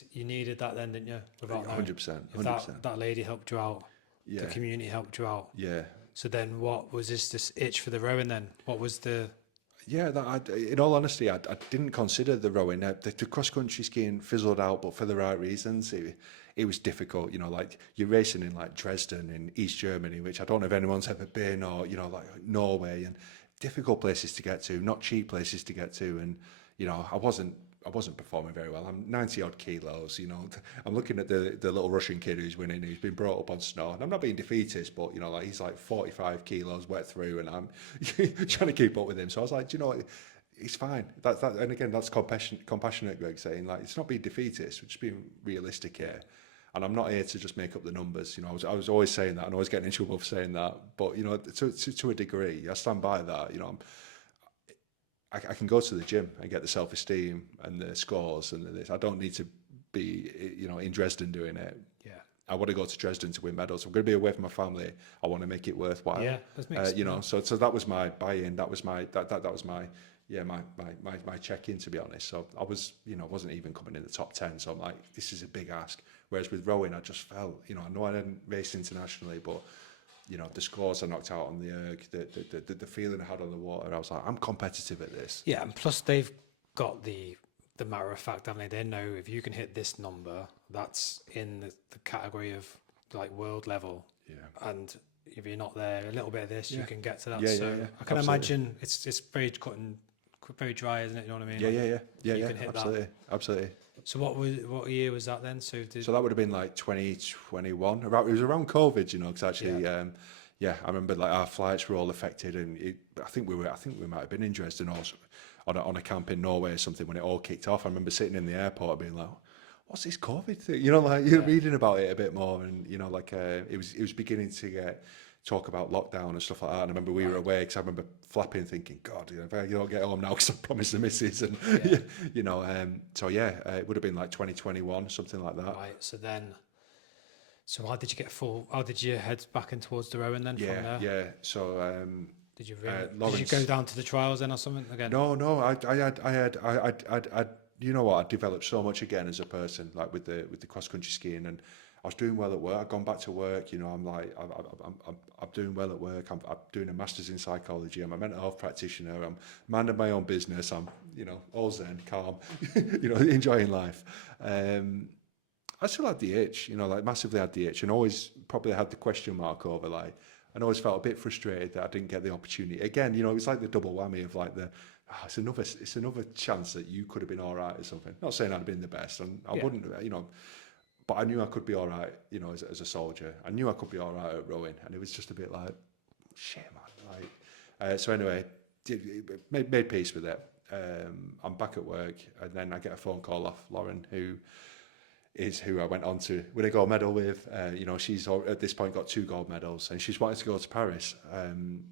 that then, didn't you? 100%. That lady helped you out. Yeah. The community helped you out. Yeah. So then what was this itch for the rowing then? What was the... Yeah, in all honesty, I didn't consider the rowing. The cross-country skiing fizzled out, but for the right reasons. It was difficult, you know, like you're racing in like Dresden in East Germany, which I don't know if anyone's ever been, or, you know, like Norway, and difficult places to get to, not cheap places to get to. And, you know, I wasn't performing very well. I'm 90 odd kilos, you know. I'm looking at the little Russian kid who's winning, who's been brought up on snow. And I'm not being defeatist, but, you know, like he's like 45 kilos wet through, and I'm trying to keep up with him. So I was like, do you know what? It's fine. And again, that's compassionate, Greg, saying like, it's not being defeatist, we're just being realistic here. And I'm not here to just make up the numbers. You know, I was always saying that, and always getting in trouble for saying that. But, you know, to a degree, I stand by that. You know, I can go to the gym and get the self-esteem and the scores and this. I don't need to be, you know, in Dresden doing it. Yeah. I want to go to Dresden to win medals. I'm going to be away from my family. I want to make it worthwhile. Yeah, that makes you know, so that was my buy-in. That was my my check-in, to be honest. So I was, you know, wasn't even coming in the top 10. So I'm like, this is a big ask. Whereas with rowing, I just felt, you know, I know I didn't race internationally, but, you know, the scores I knocked out on the erg, the feeling I had on the water, I was like, I'm competitive at this. Yeah, and plus they've got the matter of fact, haven't they? They know if you can hit this number, that's in the category of like world level. Yeah. And if you're not there, a little bit of this, you can get to that. Yeah, so yeah. I can imagine it's very very dry, isn't it? You know what I mean? Yeah. You can hit Absolutely. So what year was that then? So that would have been like 2021. It was around COVID, you know, because actually, I remember like our flights were all affected, and I think we might have been in Dresden or on a camp in Norway or something when it all kicked off. I remember sitting in the airport being like, what's this COVID thing? You know, like you're reading about it a bit more, and you know, like it was beginning to get talk about lockdown and stuff like that. And I remember we were away, because I remember flapping, thinking, God, you know, if I don't get home now because I promised the missus, and you know, it would have been like 2021, something like that. Right. So how did you how did you head back in towards the rowing then? From there? Yeah. So did you go down to the trials then or something again? No. I you know what? I developed so much again as a person, like with the cross country skiing, and I was doing well at work. I've gone back to work. You know, I'm like, I'm doing well at work. I'm doing a master's in psychology. I'm a mental health practitioner. I'm man of my own business. I'm, you know, all zen, calm, you know, enjoying life. I still had the itch, you know, like massively had the itch, and always probably had the question mark over, like, and always felt a bit frustrated that I didn't get the opportunity. Again, you know, it was like the double whammy of like it's another chance that you could have been all right or something. Not saying I'd been the best, and I wouldn't, you know, but I knew I could be all right, you know, as a soldier. I knew I could be all right at rowing, and it was just a bit like, shit, man. Like, so anyway, made peace with it. I'm back at work, and then I get a phone call off Lauren, who is who I went on to win a gold medal with. You know, she's at this point got 2 gold medals, and she's wanted to go to Paris. And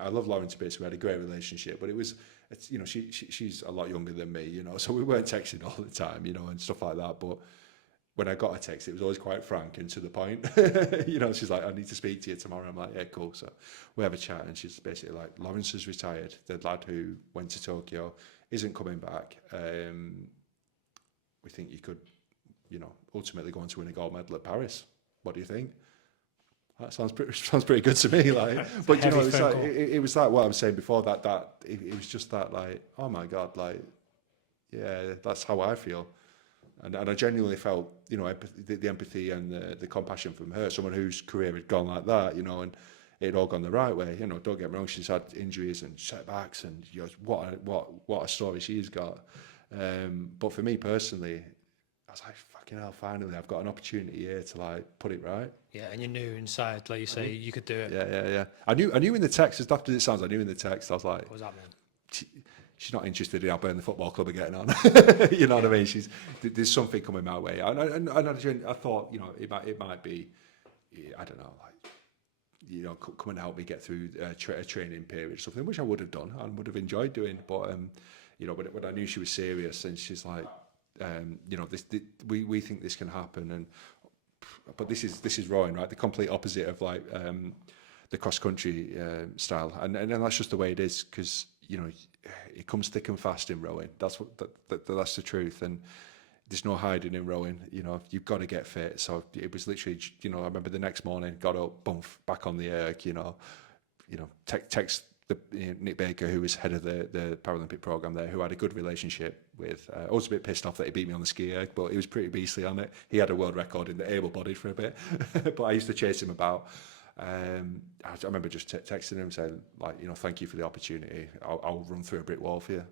I love Lauren to bits. We had a great relationship, but it's you know, she's a lot younger than me, you know, so we weren't texting all the time, you know, and stuff like that. But when I got a text, it was always quite frank and to the point. You know, she's like, I need to speak to you tomorrow. I'm like, yeah, cool. So we have a chat, and she's basically like, Lawrence has retired. The lad who went to Tokyo isn't coming back. We think you could, you know, ultimately go on to win a gold medal at Paris. What do you think? That sounds pretty good to me. Like, but you know, it was like what I was saying before. It was just that, like, oh my God, like, yeah, that's how I feel. And I genuinely felt, you know, the empathy and the compassion from her, someone whose career had gone like that, you know, and it had all gone the right way. You know, don't get me wrong, she's had injuries and setbacks, and you know, what a story she's got. But for me personally, I was like, fucking hell, finally, I've got an opportunity here to like put it right. Yeah, and you knew inside, like you say, you could do it. Yeah. I knew in the text, as daft as it sounds, I knew in the text, I was like, what was that, man? She's not interested in how Burn the Football Club are getting on. You know what I mean? There's something coming my way. And I thought, you know, it might be, I don't know, like, you know, come and help me get through a training period, something which I would have done and would have enjoyed doing. But, you know, when I knew she was serious, and she's like, you know, we think this can happen. But this is rowing, right? The complete opposite of like the cross country style. And that's just the way it is, because, you know, it comes thick and fast in rowing. That's the truth. And there's no hiding in rowing. You know, you've got to get fit. So it was literally, you know, I remember the next morning, got up, boom, back on the erg. You know, text Nick Baker, who was head of the Paralympic program there, who I had a good relationship with. I was a bit pissed off that he beat me on the ski erg, but he was pretty beastly on it. He had a world record in the able-bodied for a bit, but I used to chase him about. I remember just texting him saying, like, you know, thank you for the opportunity. I'll run through a brick wall for you.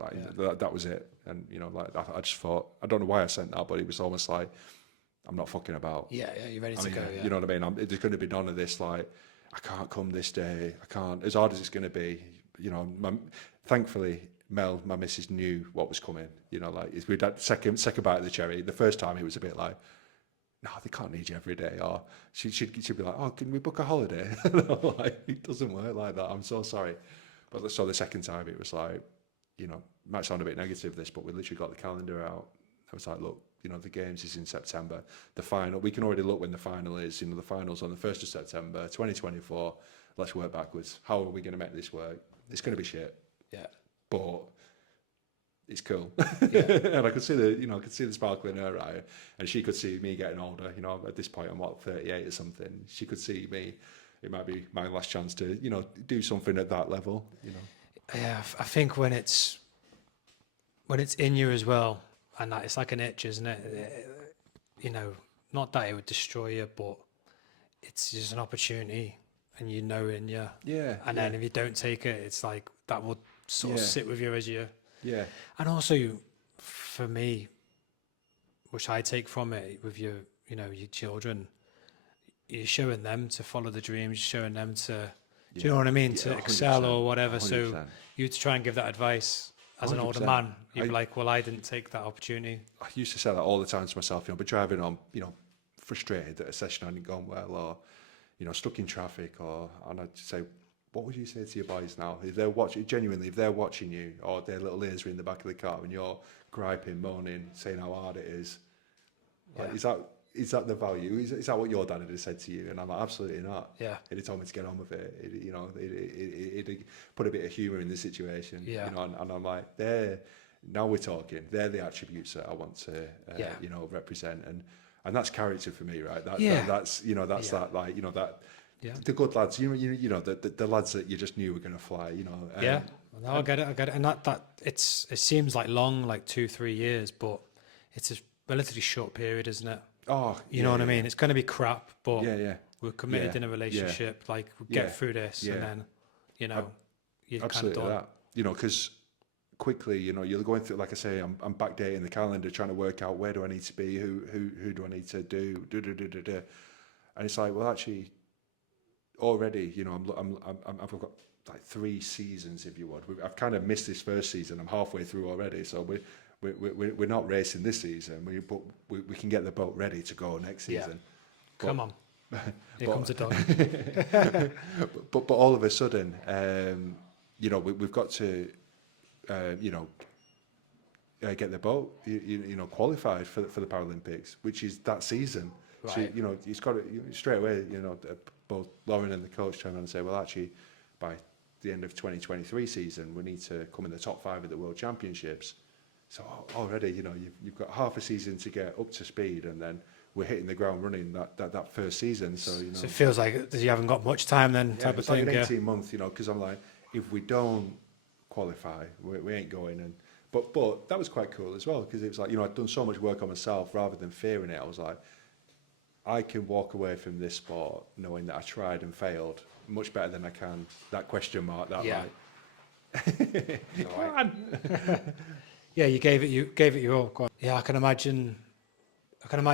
Like, yeah. that was it. And, you know, like, I just thought, I don't know why I sent that, but it was almost like, I'm not fucking about. Yeah, you're ready to go. Yeah. You know what I mean? There's going to be none of this, like, I can't come this day. I can't, as hard as it's going to be, you know. Thankfully, Mel, my missus, knew what was coming. You know, like, we'd had second bite of the cherry. The first time it was a bit like, no, they can't need you every day. Or she'd be like, oh, can we book a holiday? Like, it doesn't work like that. I'm so sorry. But so the second time it was like, you know, might sound a bit negative this, but we literally got the calendar out. I was like, look, you know, the games is in September. The final, we can already look when the final is. You know, the final's on the 1st of September, 2024. Let's work backwards. How are we going to make this work? It's going to be shit. Yeah. But it's cool. Yeah. And I could see the sparkle in her eye, and she could see me getting older. You know, at this point I'm 38 or something. She could see me. It might be my last chance to, you know, do something at that level. You know. Yeah, I think when it's in you as well, and that it's like an itch, isn't it? You know, not that it would destroy you, but it's just an opportunity, and you know in you. Yeah. And then if you don't take it, it's like that will sort of sit with you as you. Yeah. And also, for me, which I take from it with your children, you're showing them to follow the dreams, you're showing them to, do you know what I mean, to excel or whatever. 100%. So you to try and give that advice as an older man, you'd be like, well, I didn't take that opportunity. I used to say that all the time to myself, you know, but driving on, you know, frustrated that a session hadn't gone well, or, you know, stuck in traffic, and I'd say, what would you say to your boys now? If they're watching, genuinely, if they're watching you, or their little ears are in the back of the car and you're griping, moaning, saying how hard it is, like, is that the value? Is that what your dad had said to you? And I'm like, absolutely not. Yeah. He'd told me to get on with it. It put a bit of humour in the situation. Yeah. You know, and I'm like, now we're talking. They're the attributes that I want to, you know, represent, and that's character for me, right? That's that, like, you know, that. Yeah. The good lads, you know, the lads that you just knew were going to fly, you know. Yeah, no, I get it, and that it seems like long, like 2-3 years, but it's a relatively short period, isn't it? Oh, you know what I mean? It's going to be crap, but we're committed in a relationship. Like, we get through this, and then, you know, you're absolutely kind of done. You know, because quickly, you know, you're going through, like I say, I'm backdating the calendar, trying to work out where do I need to be, who do I need to do, and it's like, well, actually, already, you know, I've got like 3 seasons, if you would. I've kind of missed this first season. I'm halfway through already, so we're not racing this season, but we can get the boat ready to go next season. Come on. Here comes the dog. but all of a sudden, we've got to, get the boat, qualified for the Paralympics, which is that season. Right. So it's got to, straight away. Both Lauren and the coach turn around and say, well, actually, by the end of 2023 season, we need to come in the top 5 at the World Championships. So already, you've got half a season to get up to speed, and then we're hitting the ground running that first season. So So it feels like you haven't got much time then, type of it's thing. like an 18 month, because I'm like, if we don't qualify, we ain't going. And but that was quite cool as well, because it was like, I'd done so much work on myself rather than fearing it. I was like, I can walk away from this sport knowing that I tried and failed much better than I can that question mark. That Yeah, you gave it your all. Yeah, I can imagine that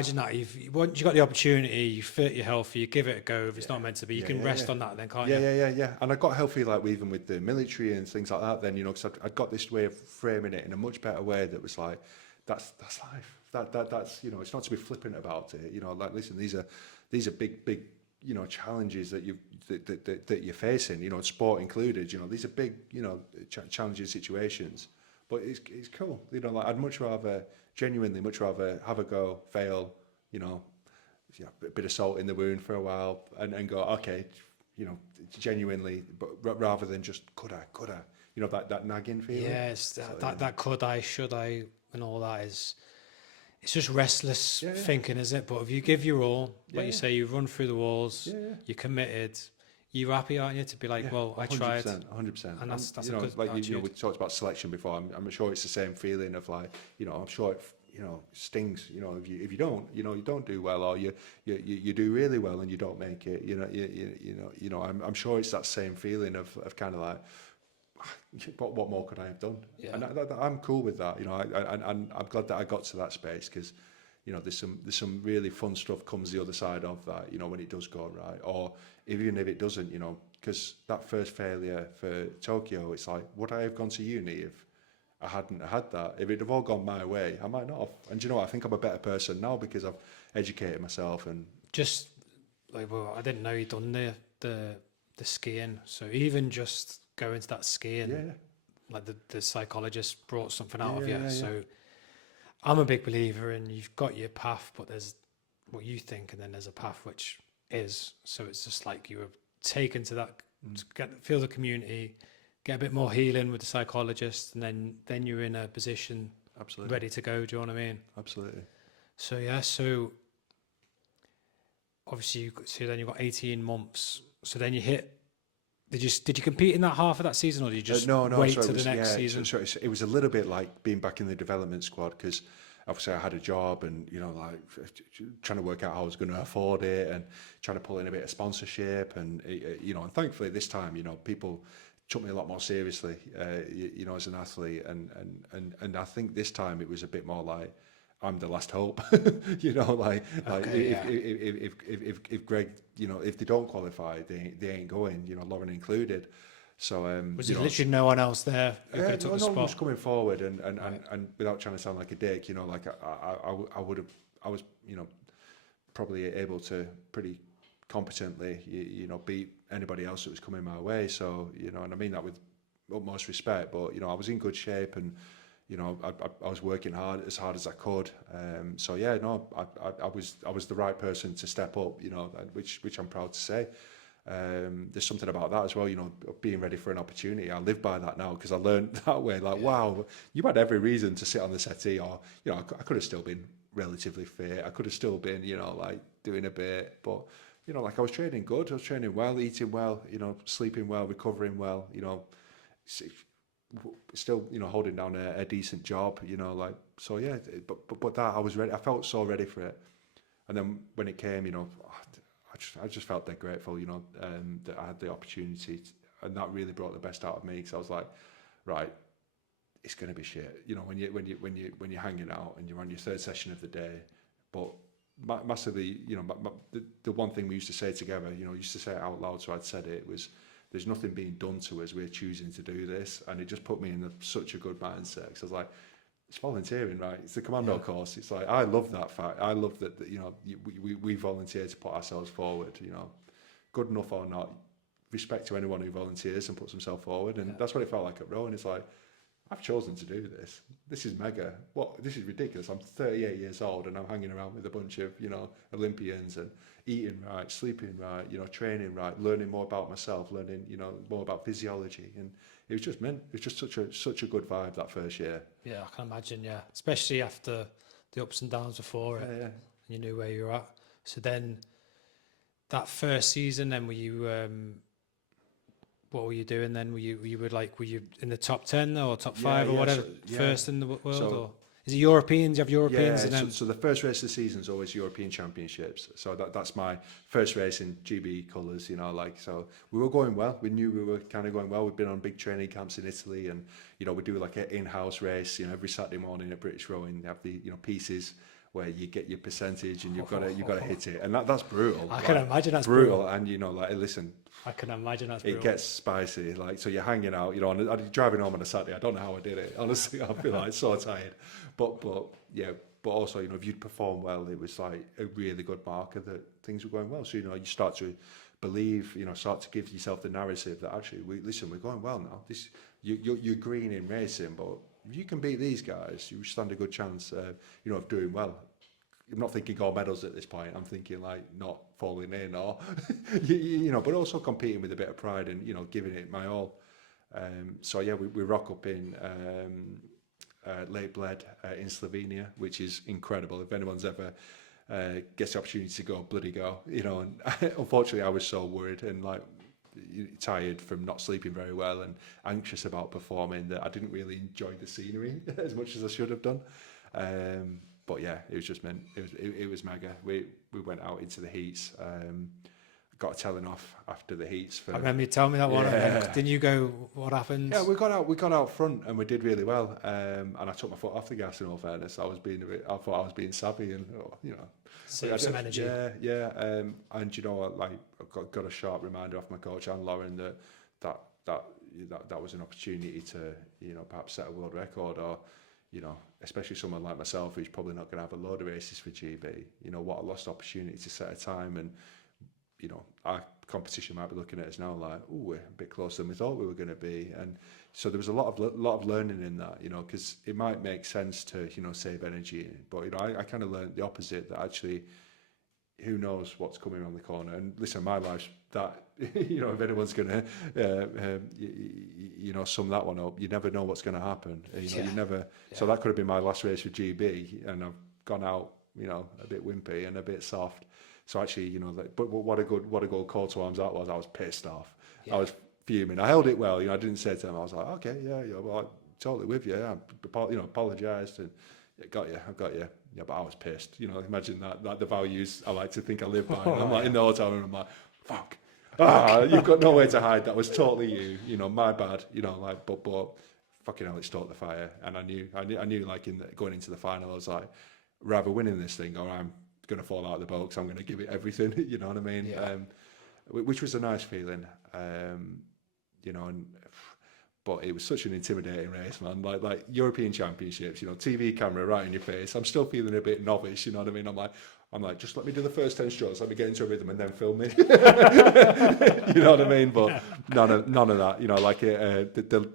once you got the opportunity, you fit, you're healthy, you give it a go. If it's not meant to be, you can rest on that then, can't you? Yeah. And I got healthy, like even with the military and things like that. Then because I'd got this way of framing it in a much better way. That was like, that's life. That's it's not to be flippant about it. Like, listen, these are big challenges that you're facing. Sport included. These are big challenging situations. But it's cool. Like, I'd genuinely much rather have a go, fail, a bit of salt in the wound for a while, and go, okay, genuinely, but rather than just could I, that nagging feeling. Yes, that could I, should I, and all that it's just restless thinking, is it? But if you give your all, like you say, you run through the walls, you're committed. You're happy, aren't you, to be like, well, I tried. 100%. And that's a good like attitude. we talked about selection before. I'm sure it's the same feeling of like, I'm sure it, stings. If you don't, you don't do well, or you do really well and you don't make it. I'm sure it's that same feeling of kind of like, what more could I have done? Yeah. And I'm cool with that. And I'm glad that I got to that space, because there's some really fun stuff comes the other side of that, when it does go right, or even if it doesn't, because that first failure for Tokyo, it's like, would I have gone to uni if I hadn't had that? If it had all gone my way, I might not have. And I think I'm a better person now because I've educated myself. And just like, well, I didn't know you'd done the skiing, so even just going to that skiing, like the psychologist brought something out of you. So I'm a big believer in, you've got your path, but there's what you think, and then there's a path which is. So it's just like you were taken to that, to feel the community, get a bit more healing with the psychologist, and then you're in a position ready to go. Do you know what I mean? Absolutely. So so obviously then you've got 18 months. So then you hit. Did you compete in that half of that season, or did you just wait to the next season? So it was a little bit like being back in the development squad, because obviously I had a job, and like trying to work out how I was going to afford it, and trying to pull in a bit of sponsorship, and and thankfully this time people took me a lot more seriously, as an athlete, and I think this time it was a bit more like, I'm the last hope, if Greg, if they don't qualify, they ain't going, Lauren included. So was there literally no one else there who could have took the spot? No one was coming forward, and without trying to sound like a dick, like I was probably able to pretty competently, beat anybody else that was coming my way. So and I mean that with utmost respect, but I was in good shape, and I was working as hard as I could. I was the right person to step up, which I'm proud to say. There's something about that as well, being ready for an opportunity. I live by that now, because I learned that way. Like, wow, you had every reason to sit on the settee, or I could have still been relatively fit. I could have still been, like doing a bit, but like I was training good. I was training well, eating well, sleeping well, recovering well, still holding down a decent job, but that I was ready. I felt so ready for it. And then when it came, I just felt dead grateful, that I had the opportunity, and that really brought the best out of me, because I was like, right, it's going to be shit, when you're hanging out and you're on your third session of the day. But massively, the one thing we used to say together, used to say it out loud, so I'd said it, was, there's nothing being done to us, we're choosing to do this. And it just put me in such a good mindset, because I was like, it's volunteering, right? It's the commando course. It's like, I love that fact. I love that you know, we volunteer to put ourselves forward, you know, good enough or not, respect to anyone who volunteers and puts himself forward. And that's what it felt like at Rowan. It's like, I've chosen to do this. This is mega. This is ridiculous. I'm 38 years old and I'm hanging around with a bunch of, you know, Olympians and eating right, sleeping right, you know, training right, learning more about myself, learning, you know, more about physiology. And it was just meant, it was just such a good vibe that first year. Yeah, I can imagine. Yeah, especially after the ups and downs before it, Yeah. you knew where you were at. So then, that first season, then were you? What were you doing then? Were you in the top 10 or top 5 or whatever, first in the world? Or is it Europeans? You have Europeans, Yeah, and then so the first race of the season is always European Championships. So that's my first race in GB colours, you know, like, so we were going well. We knew we were kind of going well. We'd been on big training camps in Italy, and, you know, we do like an in-house race, you know, every Saturday morning at British Rowing. They have the, you know, pieces where you get your percentage and you've got to hit it. And that's brutal. I can imagine that's brutal. And, you know, like, listen, I can imagine that's brutal. It gets spicy, like, so you're hanging out, you know, and driving home on a Saturday. I don't know how I did it, honestly. I feel like so tired, but yeah, but also, you know, if you'd perform well, it was like a really good marker that things were going well. So, you know, you start to believe, you know, start to give yourself the narrative that actually, we're going well now. You're green in racing, but if you can beat these guys, you stand a good chance, you know, of doing well. I'm not thinking gold medals at this point. I'm thinking like not falling in or, you know, but also competing with a bit of pride and, you know, giving it my all. So yeah, we rock up in Lake Bled in Slovenia, which is incredible. If anyone's ever gets the opportunity to go, bloody go, you know. And unfortunately, I was so worried and like tired from not sleeping very well and anxious about performing that I didn't really enjoy the scenery as much as I should have done. But yeah, it was just meant. It was mega. We went out into the heats. Got a telling off after the heats. I remember you telling me that one. Yeah. Didn't you go? What happened? Yeah, we got out front and we did really well. And I took my foot off the gas. In all fairness, I thought I was being savvy and, you know, save some energy. Yeah. And you know what? Like, I got a sharp reminder off my coach and Lauren that was an opportunity to, you know, perhaps set a world record or, you know, especially someone like myself who's probably not going to have a load of races for GB, you know, what a lost opportunity to set a time. And, you know, our competition might be looking at us now like, oh, we're a bit closer than we thought we were going to be. And so there was a lot of learning in that, you know, because it might make sense to, you know, save energy. But, you know, I kind of learned the opposite, that actually, who knows what's coming around the corner. And listen, my life's that, you know, if anyone's going to, you know, sum that one up, you never know what's going to happen. You know, you never. Yeah. So that could have been my last race for GB, and I've gone out, you know, a bit wimpy and a bit soft. So actually, you know, like, but what a good call to arms that was. I was pissed off. Yeah. I was fuming. I held it well. You know, I didn't say to them. I was like, okay, yeah, well, I'm totally with you. You know, apologised and I've got you. Yeah, but I was pissed. You know, imagine that the values I like to think I live by. And I'm like in the hotel room. I'm like, fuck. You've got nowhere to hide. That was totally you. You know, my bad. You know, like, but fucking hell, it stoked the fire. And I knew, like, going into the final, I was like, rather winning this thing or I'm going to fall out of the boat because I'm going to give it everything. You know what I mean? Yeah. Which was a nice feeling. You know, but it was such an intimidating race, man. Like European Championships, you know, TV camera right in your face. I'm still feeling a bit novice, you know what I mean? I'm like, just let me do the first 10 strokes, let me get into a rhythm and then film me. You know what I mean? But none of that, you know, like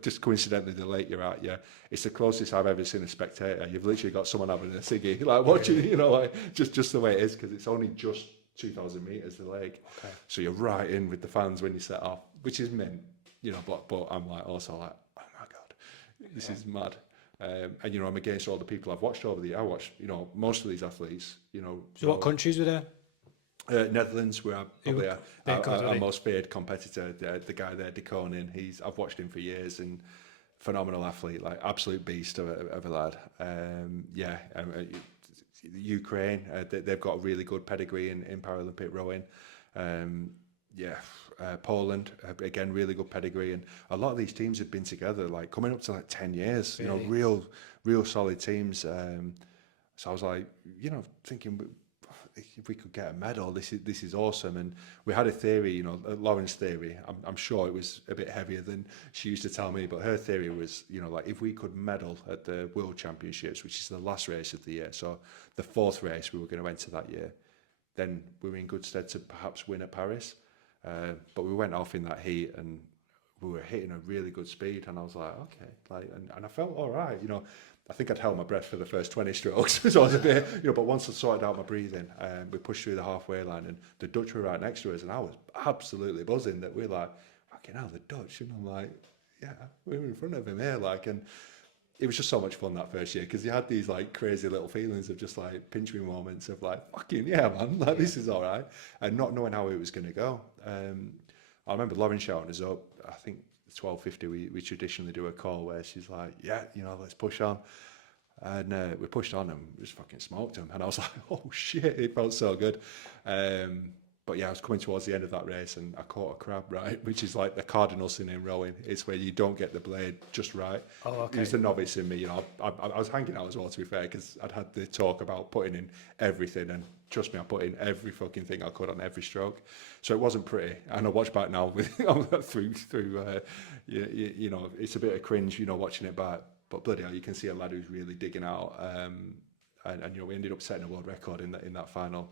just coincidentally the lake you're at, yeah, it's the closest I've ever seen a spectator. You've literally got someone having a ciggy, like watching, you know, like just the way it is, because it's only just 2,000 metres, the lake. Okay. So you're right in with the fans when you set off, which is mint, you know, but I'm like also like, oh my God, this is mad. And, you know, I'm against all the people I've watched over the year. I watched, you know, most of these athletes, you know. So what countries were there? Netherlands, where probably our most feared competitor, the guy there, De Koning. I've watched him for years and phenomenal athlete, like absolute beast of a lad. Ukraine, they've got a really good pedigree in Paralympic rowing. Poland, again, really good pedigree, and a lot of these teams have been together, like coming up to like 10 years, really? You know, real solid teams. So I was like, you know, thinking, if we could get a medal, this is awesome. And we had a theory, you know, Lauren's theory. I'm sure it was a bit heavier than she used to tell me, but her theory was, you know, like if we could medal at the World Championships, which is the last race of the year, so the fourth race we were going to enter that year, then we were in good stead to perhaps win at Paris. But we went off in that heat and we were hitting a really good speed, and I was like, okay, like, and I felt all right, you know. I think I'd held my breath for the first 20 strokes, so I was a bit, you know, but once I sorted out my breathing, we pushed through the halfway line, and the Dutch were right next to us, and I was absolutely buzzing that we're like, fucking hell, the Dutch, and I'm like, yeah, we're in front of him here, like, and it was just so much fun that first year, because you had these like crazy little feelings of just like pinch me moments of like, fucking yeah, man, like this is all right, and not knowing how it was going to go. I remember Lauren shouting us up. I think 12:50 we traditionally do a call where she's like, yeah, you know, let's push on. And we pushed on and we just fucking smoked them. And I was like, oh shit, it felt so good. But yeah, I was coming towards the end of that race and I caught a crab, right? Which is like the cardinal sin in rowing. It's where you don't get the blade just right. Oh, okay. It was the novice in me, you know. I was hanging out as well, to be fair, because I'd had the talk about putting in everything. And trust me, I put in every fucking thing I could on every stroke. So it wasn't pretty. And I watch back now with through you know, it's a bit of cringe, you know, watching it back. But bloody hell, you can see a lad who's really digging out. And you know, we ended up setting a world record in that final.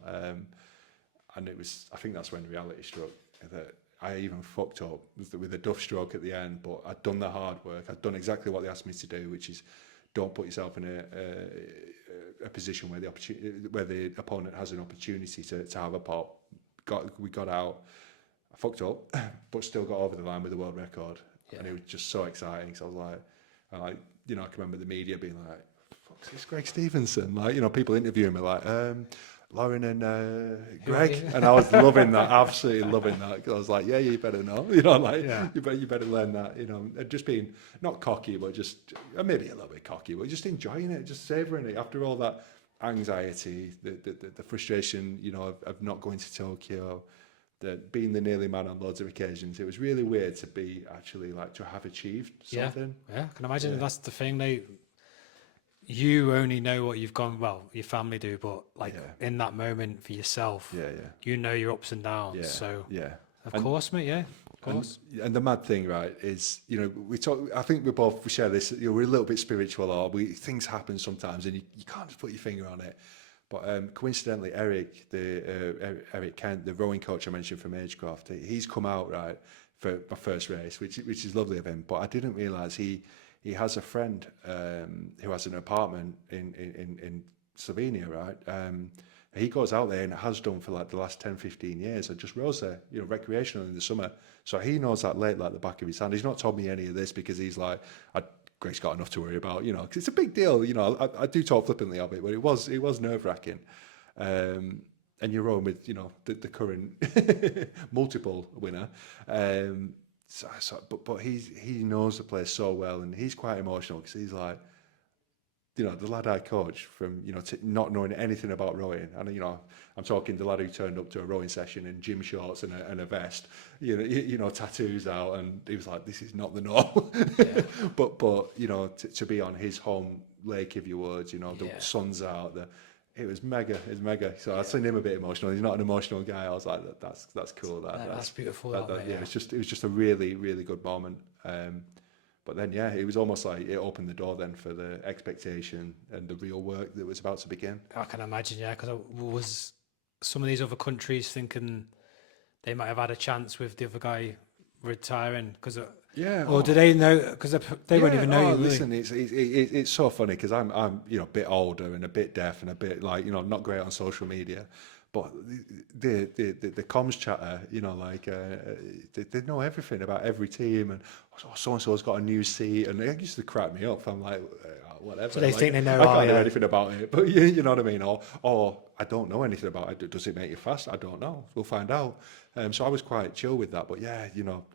And it was, I think that's when reality struck, that I even fucked up with a duff stroke at the end, but I'd done the hard work. I'd done exactly what they asked me to do, which is don't put yourself in a position where the opponent has an opportunity to have a pop. We got out. I fucked up, but still got over the line with the world record. Yeah. And it was just so exciting. So I was like, you know, I can remember the media being like, fuck's this Greg Stevenson? Like, you know, people interviewing me like, Lauren and Greg, and I was loving that, absolutely loving that. Cause I was like, yeah, you better know, you know, like you better learn that, you know, and just being not cocky, but just maybe a little bit cocky, but just enjoying it, just savouring it after all that anxiety, the frustration, you know, of not going to Tokyo, being the nearly man on loads of occasions. It was really weird to be actually like to have achieved something. Yeah, I can imagine that's the thing. You only know what you've gone, well, your family do, but like in that moment for yourself, you know your ups and downs. So of course, mate, of course. And the mad thing, right, is, you know, we talk, I think we share this, you know, we're a little bit spiritual, or things happen sometimes and you can't just put your finger on it. But coincidentally, Eric Kent, the rowing coach I mentioned from Agecroft, he's come out, right, for my first race, which is lovely of him. But I didn't realise he has a friend who has an apartment in Slovenia, right? He goes out there and has done for like the last 10, 15 years and just rows there, you know, recreational in the summer. So he knows that lake like the back of his hand. He's not told me any of this because he's like, Greg's got enough to worry about, you know, because it's a big deal. You know, I do talk flippantly of it, but it was nerve-wracking. And you're rowing with, you know, the current multiple winner. But he knows the place so well, and he's quite emotional because he's like, you know, the lad I coach from, you know, not knowing anything about rowing, and you know, I'm talking the lad who turned up to a rowing session in gym shorts and a vest, you know, tattoos out, and he was like, this is not the norm. but you know, to be on his home lake, if you would, you know, the sun's out, it was mega. So I seen him a bit emotional. He's not an emotional guy. I was like, that's cool. That's beautiful. It was just a really, really good moment. But then, it was almost like it opened the door then for the expectation and the real work that was about to begin. I can imagine, because I was some of these other countries thinking they might have had a chance with the other guy retiring because. Or do they know? Because they won't even know you. Listen, it's so funny because I'm you know, a bit older and a bit deaf and a bit like, you know, not great on social media, but the comms chatter, you know, like they know everything about every team, and so and so's got a new seat, and it used to crack me up. I'm like, whatever. So they think they know. I can't know anything about it, but you know what I mean. Or I don't know anything about it. Does it make you fast? I don't know. We'll find out. So I was quite chill with that, but you know,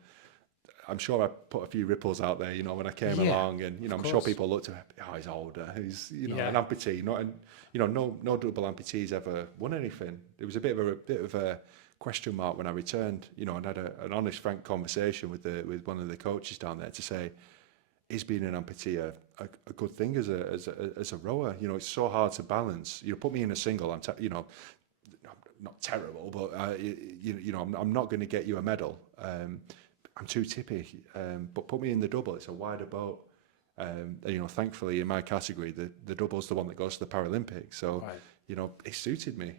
I'm sure I put a few ripples out there, you know, when I came along, and you know, I'm sure people looked at, he's older, he's, you know, an amputee, you know, no double amputees ever won anything. It was a bit of a question mark when I returned, you know, and had an honest, frank conversation with one of the coaches down there to say, is being an amputee a good thing as a rower? You know, it's so hard to balance. You know, put me in a single, you know, not terrible, but you know, I'm not going to get you a medal. I'm too tippy. But put me in the double. It's a wider boat. And, you know, thankfully in my category, the double's the one that goes to the Paralympics. So, Right. you know, it suited me.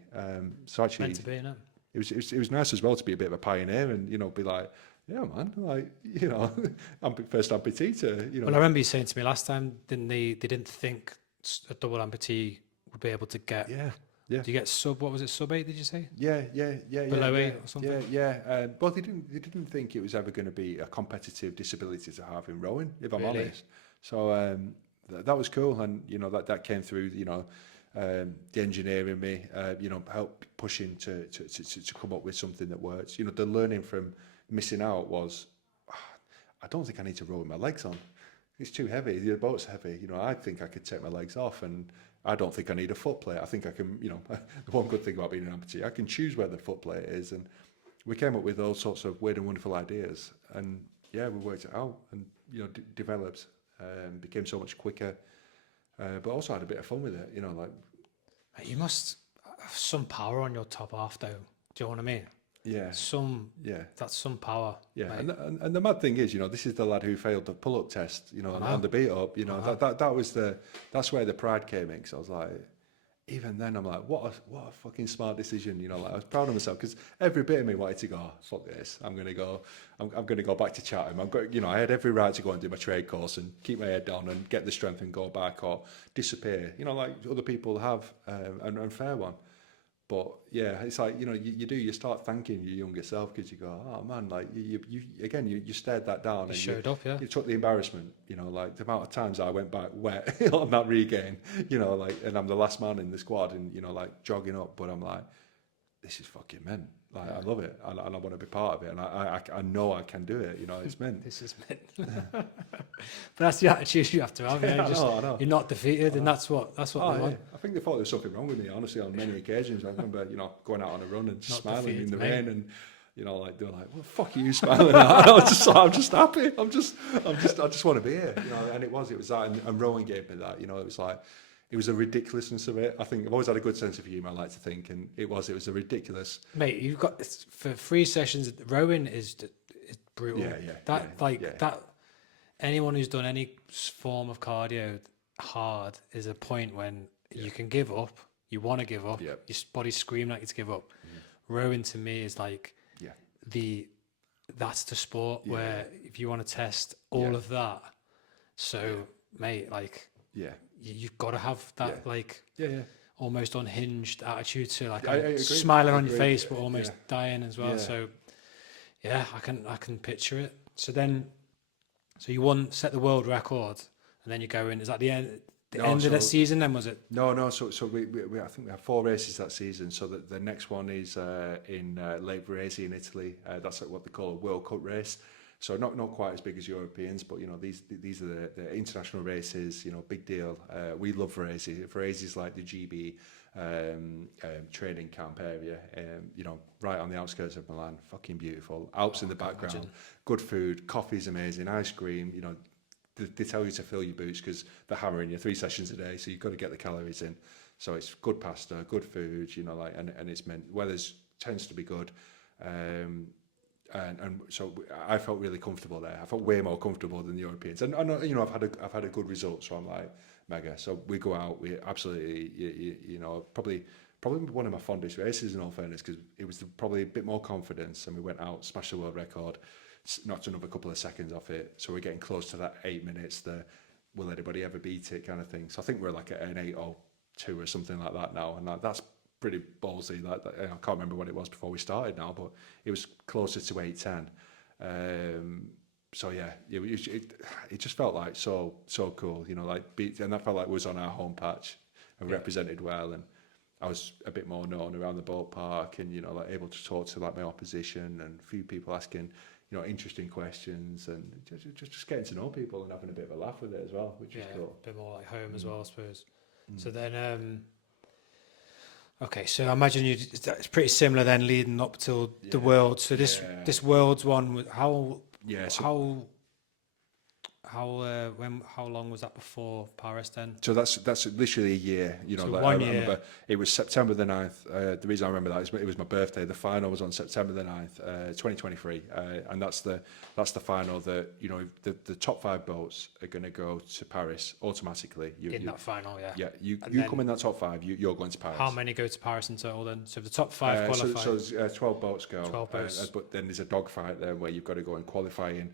So actually, Meant to be, innit? it was nice as well to be a bit of a pioneer and, you know, be like, yeah, man, like, you know, I'm first amputee to, you know. Well, I remember you saying to me last time, they didn't think a double amputee would be able to get. Yeah, yeah. Do you get sub? What was it? Sub 8? Did you say? Yeah. Below yeah, 8 or something? Yeah. Well, they didn't think it was ever going to be a competitive disability to have in rowing, if I'm Really? honest. So that was cool, and you know that came through. You know, the engineer in me, you know, helped pushing to come up with something that works. You know, the learning from missing out was, I don't think I need to row with my legs on. It's too heavy. The boat's heavy. You know, I think I could take my legs off, and I don't think I need a foot plate. I think I can, you know, the one good thing about being an amputee, I can choose where the foot plate is. And we came up with all sorts of weird and wonderful ideas. And yeah, we worked it out and, you know, developed, became so much quicker, but also had a bit of fun with it, you know, like. You must have some power on your top half, though. Do you know what I mean? Yeah. That's some power. Yeah, mate. and the mad thing is, you know, this is the lad who failed the pull-up test, you know, on the beat up, you know, that's where the pride came in. Because I was like, even then, I'm like, what a fucking smart decision, you know. Like I was proud of myself because every bit of me wanted to go, fuck this, I'm gonna go back to Chatham. You know, I had every right to go and do my trade course and keep my head down and get the strength and go back or disappear, you know, like other people have, and fair one. But yeah, it's like, you know, you start thanking your younger self because you go, oh man, like you stared that down. You showed up, yeah. You took the embarrassment, you know, like the amount of times I went back wet on that regain, you know, like, and I'm the last man in the squad and, you know, like jogging up, but I'm like, this is fucking meant. Like, I love it and I want to be part of it and I know I can do it, you know, it's meant. This is meant. But that's the attitude you have to have. Yeah, I know. You're not defeated, and that's what they want. Yeah. I think they thought there was something wrong with me, honestly, on many occasions. I remember, you know, going out on a run and just smiling defeated, in the mate. rain and, you know, like, they were like, what the fuck are you smiling at? And I'm just happy. I just want to be here, you know, and it was that, and Rowan gave me that, you know, it was a ridiculousness of it. I think I've always had a good sense of humour, I like to think, and it was a ridiculous. Mate, you've got, for 3 sessions, rowing is brutal. Yeah. That, anyone who's done any form of cardio hard is a point when you can give up, you want to give up, your body's screaming at you to give up. Rowing to me is like, that's the sport where if you want to test all of that, mate, like, you've got to have that almost unhinged attitude to like I agree. smiling on your face but almost dying as well. So I can picture it. So you set the world record and then you go in. Is that the end of that season then, was it? No. So we I think we have 4 races that season. So the next one is in Lake Varese in Italy. That's like what they call a World Cup race. So not quite as big as Europeans, but you know these are the international races. You know, big deal. We love Varese. Varese is like the GB training camp area. You know, right on the outskirts of Milan. Fucking beautiful. Alps in the background. Imagine. Good food. Coffee's amazing. Ice cream. You know, they tell you to fill your boots because they're hammering you 3 sessions a day, so you've got to get the calories in. So it's good pasta, good food. You know, like and it's meant weather's tends to be good. And so I felt really comfortable there. I felt way more comfortable than the Europeans. And you know, I've had a good result, so I'm like mega. So we go out, we absolutely, you know, probably one of my fondest races in all fairness, because it was probably a bit more confidence, and we went out, smashed the world record, knocked another couple of seconds off it. So we're getting close to that 8 minutes. The will anybody ever beat it kind of thing. So I think we're like at an 8:02 or something like that now, and that's pretty ballsy. That I can't remember what it was before we started now, but it was closer to 8:10. So yeah, it just felt like so cool, you know, like and that felt like it was on our home patch and represented well, and I was a bit more known around the boat park, and you know, like able to talk to like my opposition and a few people asking, you know, interesting questions, and just getting to know people and having a bit of a laugh with it as well, which is cool. A bit more like home as well, I suppose. So then okay, so I imagine it's pretty similar then leading up till the World. So this World's one, how how long was that before Paris then? So that's literally a year, you know. So Like, 1 I year. remember it was September the 9th. The reason I remember that is it was my birthday. The final was on September the 9th, 2023, and that's the final that, you know, the top 5 boats are going to go to Paris automatically. That final, yeah. Yeah, you then come in that top 5, you're going to Paris. How many go to Paris in total then? So if the top 5 qualify. So there's 12 boats go. 12 boats. But then there's a dogfight there where you've got to go and qualify in.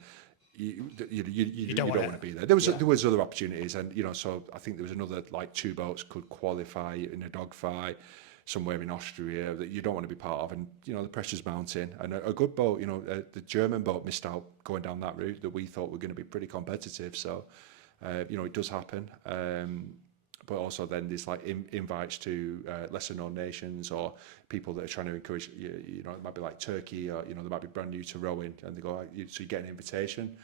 You don't want to be there. There was other opportunities, and you know, so I think there was another like 2 boats could qualify in a dogfight somewhere in Austria that you don't want to be part of, and you know the pressure's mounting. And a good boat, you know, the German boat missed out going down that route that we thought were going to be pretty competitive. So you know, it does happen. But also then there's like invites to lesser known nations or people that are trying to encourage, you know, it might be like Turkey, or, you know, they might be brand new to rowing, and they go, so you get an invitation.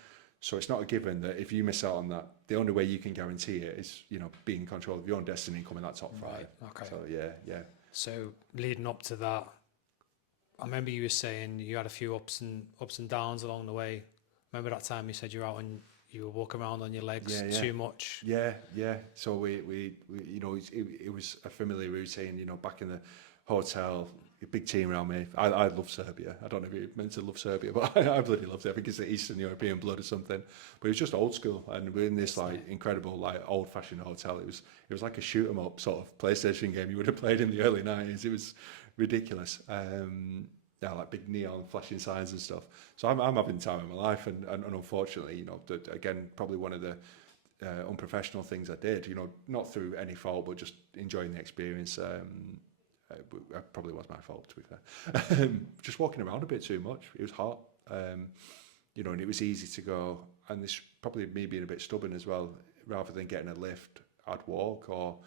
So it's not a given that if you miss out on that, the only way you can guarantee it is, you know, being in control of your own destiny and coming that top 5. Right, okay. So yeah. So leading up to that, I remember you were saying you had a few ups and downs along the way. Remember that time you said you were out and you were walking around on your legs too much? Yeah. So we you know, it was a familiar routine, you know, back in the hotel, a big team around me. I love Serbia. I don't know if you're meant to love Serbia, but I bloody loved it. I think it's the Eastern European blood or something. But it was just old school, and we're in this like incredible, like old-fashioned hotel. It was like a shoot 'em up sort of PlayStation game you would have played in the early 90s. It was ridiculous. Yeah, like big neon flashing signs and stuff. So I'm having the time of my life, and unfortunately, you know, again, probably one of the unprofessional things I did, you know, not through any fault, but just enjoying the experience. It probably was my fault, to be fair. Just walking around a bit too much. It was hot, you know, and it was easy to go. And this probably me being a bit stubborn as well. Rather than getting a lift, I'd walk, or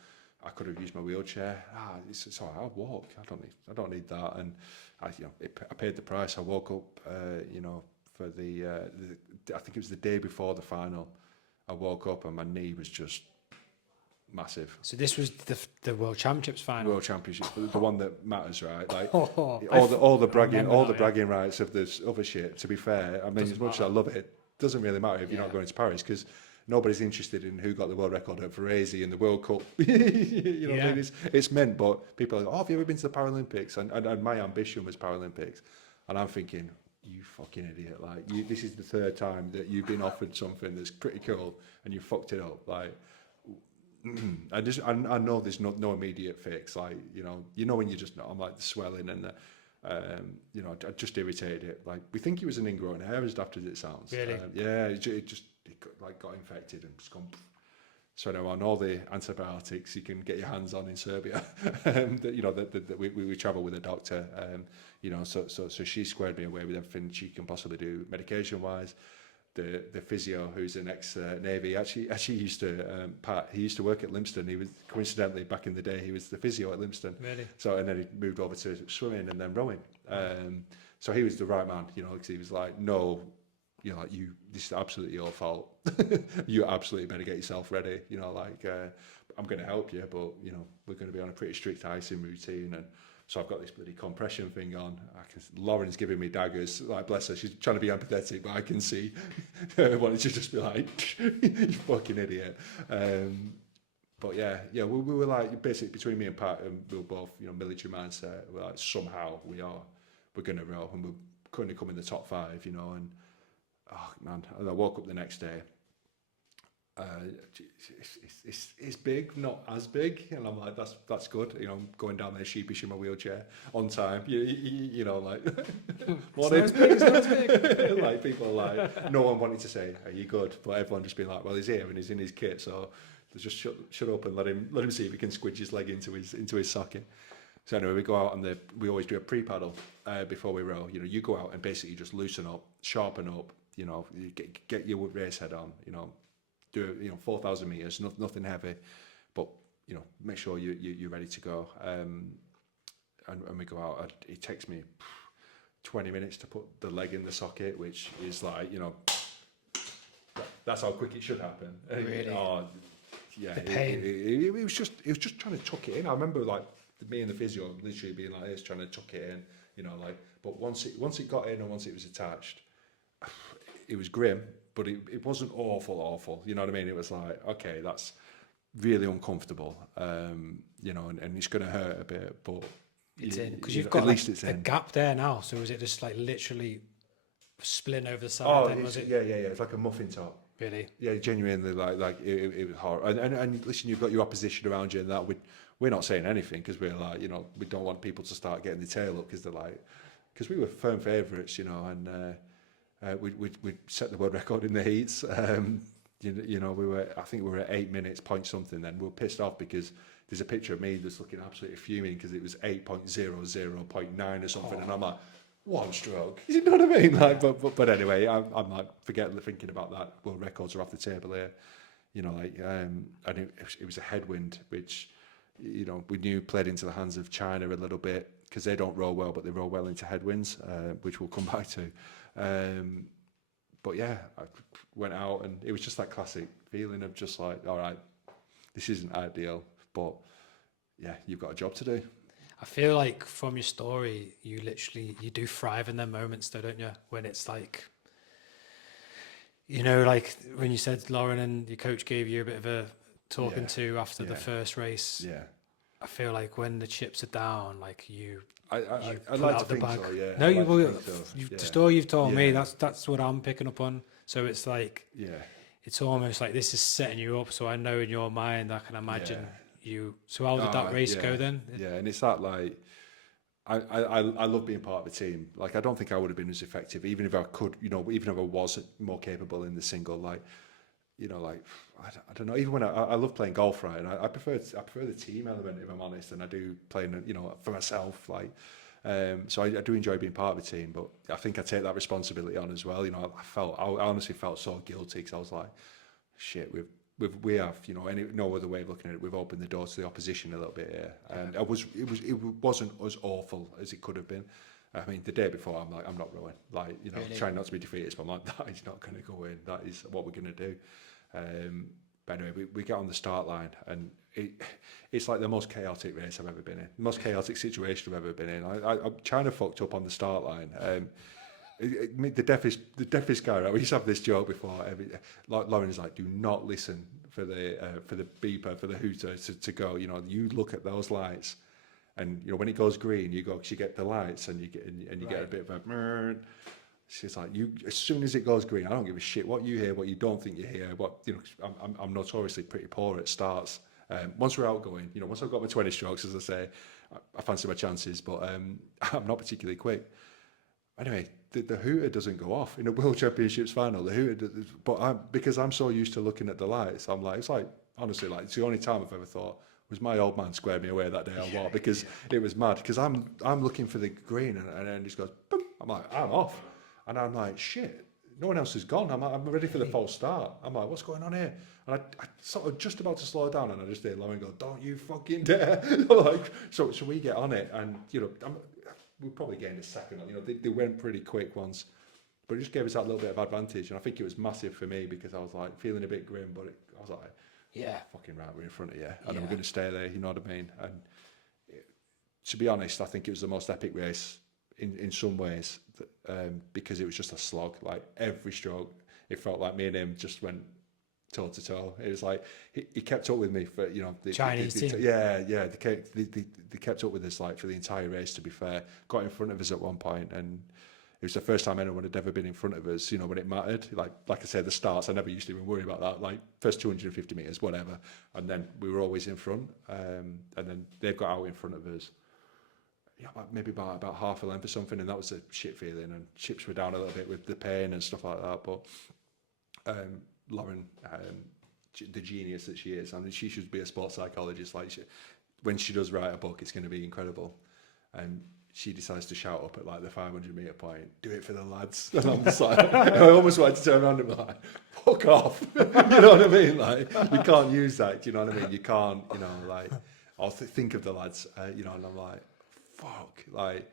I could have used my wheelchair. It's all right, I'll walk. I don't need that. And I paid the price. I woke up, you know, for I think it was the day before the final. I woke up and my knee was just massive. So this was the World Championships final. World Championships, the one that matters, right? Like all the bragging rights of this other shit. To be fair, I mean, as much as I love it, doesn't really matter if you're not going to Paris, because nobody's interested in who got the world record at Varese in the World Cup. You know, I mean, it's meant, but people are like, have you ever been to the Paralympics? And my ambition was Paralympics, and I'm thinking, you fucking idiot! Like, this is the 3rd time that you've been offered something that's pretty cool, and you fucked it up. Like, I know there's no immediate fix. Like, you know when you're just not, I'm like the swelling and the, you know, I just irritated it. Like, we think it was an ingrown hair, as daft as it sounds. Really? It got infected and just gone. So now on all the antibiotics you can get your hands on in Serbia, you know, that we travel with a doctor, you know, so she squared me away with everything she can possibly do medication wise. The physio, who's an ex-Navy, actually used to Pat. He used to work at Lympstone. He was coincidentally back in the day. He was the physio at Lympstone. Really? So and then he moved over to swimming and then rowing. So he was the right man, you know, because he was like, no, you know, like this is absolutely your fault. You absolutely better get yourself ready. You know, like I'm going to help you, but you know, we're going to be on a pretty strict icing routine. And so I've got this bloody compression thing on. Lauren's giving me daggers. Like, bless her, she's trying to be empathetic, but I can see her wanting to just be like, you fucking idiot. But yeah, we were like, basically between me and Pat, and we were both, you know, military mindset. We're like, somehow we're going to row, and we're going to come in the top 5, you know. And oh man, and I woke up the next day. It's big, not as big, and I'm like, that's good. You know, I'm going down there sheepish in my wheelchair on time. You know, like It's not as big. like people are like, no one wanted to say, "Are you good?" But everyone just being like, "Well, he's here and he's in his kit, so just shut up and let him see if he can squidge his leg into his socket." So anyway, we go out and we always do a pre-paddle before we row. You know, you go out and basically just loosen up, sharpen up. You know, you get your race head on. You know. Do 4,000 meters, nothing heavy, but you know, make sure you're ready to go. And we go out. It takes me 20 minutes to put the leg in the socket, which is like, you know, that's how quick it should happen. Really? Yeah. The pain. It was just trying to tuck it in. I remember like me and the physio literally being like this, trying to tuck it in. You know, like, but once it got in and once it was attached, it was grim. but it wasn't awful. You know what I mean? It was like, okay, that's really uncomfortable, you know, and it's going to hurt a bit, but It's in because you you've know, got at like least it's a in. gap there now. So is it just like literally splitting over the side? Oh, Then was it yeah. It's like a muffin top. really? Yeah, genuinely, like it was hard. And listen, you've got your opposition around you, and that we're not saying anything because we're like, you know, we don't want people to start getting the tail up because they're like, because we were firm favourites, you know, and we set the world record in the heats. You know, I think we were at 8 minutes point something. Then we were pissed off because there's a picture of me that's looking absolutely fuming because it was 8.00.9 or something, and I'm like, one stroke. You know what I mean? Like, but anyway, I'm like thinking about that. World records are off the table here. You know, like, and it was a headwind, which, you know, we knew played into the hands of China a little bit because they don't roll well, but they roll well into headwinds, which we'll come back to. But yeah, I went out and it was just that classic feeling of just like, all right, this isn't ideal, but yeah, you've got a job to do. I feel like from your story, you do thrive in them moments, though, don't you? When it's like, you know, like when you said Lauren and your coach gave you a bit of a talking Yeah, to after the yeah, first race. yeah. I feel like when the chips are down, like you I'd pull like out to the think bag. so, yeah. No, I'd you like to will. think so, The yeah. story you've told me, Yeah, that's what I'm picking up on. So it's like yeah, it's almost like this is setting you up. So I know in your mind, I can imagine yeah. you. So how did that race go Yeah, then? yeah, and it's that like I love being part of a team. Like I don't think I would have been as effective, even if I could, you know, even if I was more capable in the single. Like, you know, like I don't know. Even when I love playing golf, right? And I prefer the team element, if I'm honest, than I do playing, you know, for myself. Like, so I do enjoy being part of a team, but I think I take that responsibility on as well. You know, I honestly felt so guilty because I was like, shit, we have, you know, no other way of looking at it. We've opened the door to the opposition a little bit here, and it wasn't as awful as it could have been. I mean, the day before, I'm like, I'm not rowing. Like, you know, Really? trying not to be defeatist, but I'm like, that is not going to go in. That is what we're going to do. But anyway, we get on the start line, and it's like the most chaotic race I've ever been in, the most chaotic situation I've ever been in. I'm China fucked up on the start line. The deafest guy, right? We used to have this joke before. Lauren is like, do not listen for the beeper, for the hooter to go. You know, you look at those lights, and you know when it goes green, you go because you get the lights, and you get a bit of a. She's like, you as soon as it goes green, I don't give a shit what you hear, what you don't think you hear. What, you know, I'm notoriously pretty poor at starts. Once we're outgoing, you know, once I've got my 20 strokes, as I say, I fancy my chances, but I'm not particularly quick. Anyway, the hooter doesn't go off in a World Championships final. The hooter, but because I'm so used to looking at the lights, I'm like, it's like, honestly, like it's the only time I've ever thought, was my old man squared me away that day or what? Because it was mad. Because I'm looking for the green, and then it just goes boom. I'm like, I'm off, and I'm like, shit. No one else has gone. I'm ready for the false start. I'm like, what's going on here? And I sort of just about to slow down, and I just hear Lauren go, "Don't you fucking dare!" Like, so we get on it, and you know, we probably gained a second. You know, they went pretty quick once, but it just gave us that little bit of advantage. And I think it was massive for me because I was like feeling a bit grim, but I was like, Yeah. fucking right, we're in front of you, and we're going to stay there. You know what I mean? And to be honest, I think it was the most epic race in some ways, because it was just a slog. Like every stroke, it felt like me and him just went toe to toe. It was like he kept up with me for, you know, Chinese team. They kept up with us like for the entire race. To be fair, got in front of us at one point, and it was the first time anyone had ever been in front of us. You know, when it mattered. Like I said, the starts, I never used to even worry about that. Like first 250 meters, whatever, and then we were always in front. And then they got out in front of us. Yeah, maybe about half a length or something, and that was a shit feeling. And chips were down a little bit with the pain and stuff like that. But Lauren, the genius that she is, I mean, she should be a sports psychologist. Like when she does write a book, it's going to be incredible. And she decides to shout up at like the 500 meter point, "Do it for the lads!" And I'm just like, I almost wanted to turn around and be like, "Fuck off!" You know what I mean? Like you can't use that. Do you know what I mean? You can't, you know, like I'll think of the lads, you know, and I'm like, fuck, like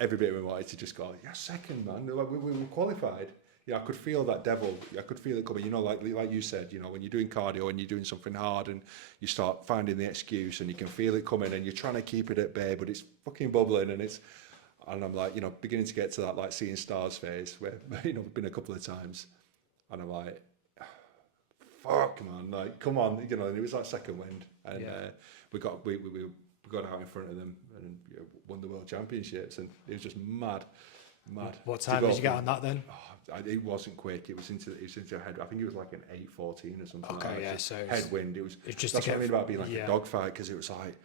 every bit of me wanted to just go, yeah, second, man. We were qualified. Yeah, I could feel that devil. I could feel it coming. You know, like you said, you know, when you're doing cardio and you're doing something hard and you start finding the excuse and you can feel it coming and you're trying to keep it at bay, but it's fucking bubbling and I'm like, you know, beginning to get to that like seeing stars phase where, you know, we've been a couple of times. And I'm like, fuck, man, like, come on, you know. And it was like second wind, and we got out in front of them and won the world championships, and it was just mad. What time did you get on that then? It wasn't quick. It was into a head. I think it was like an 8:14 or something. Okay, like that. yeah. So headwind. It was just that's to what I mean about being like yeah. a dogfight, because it was like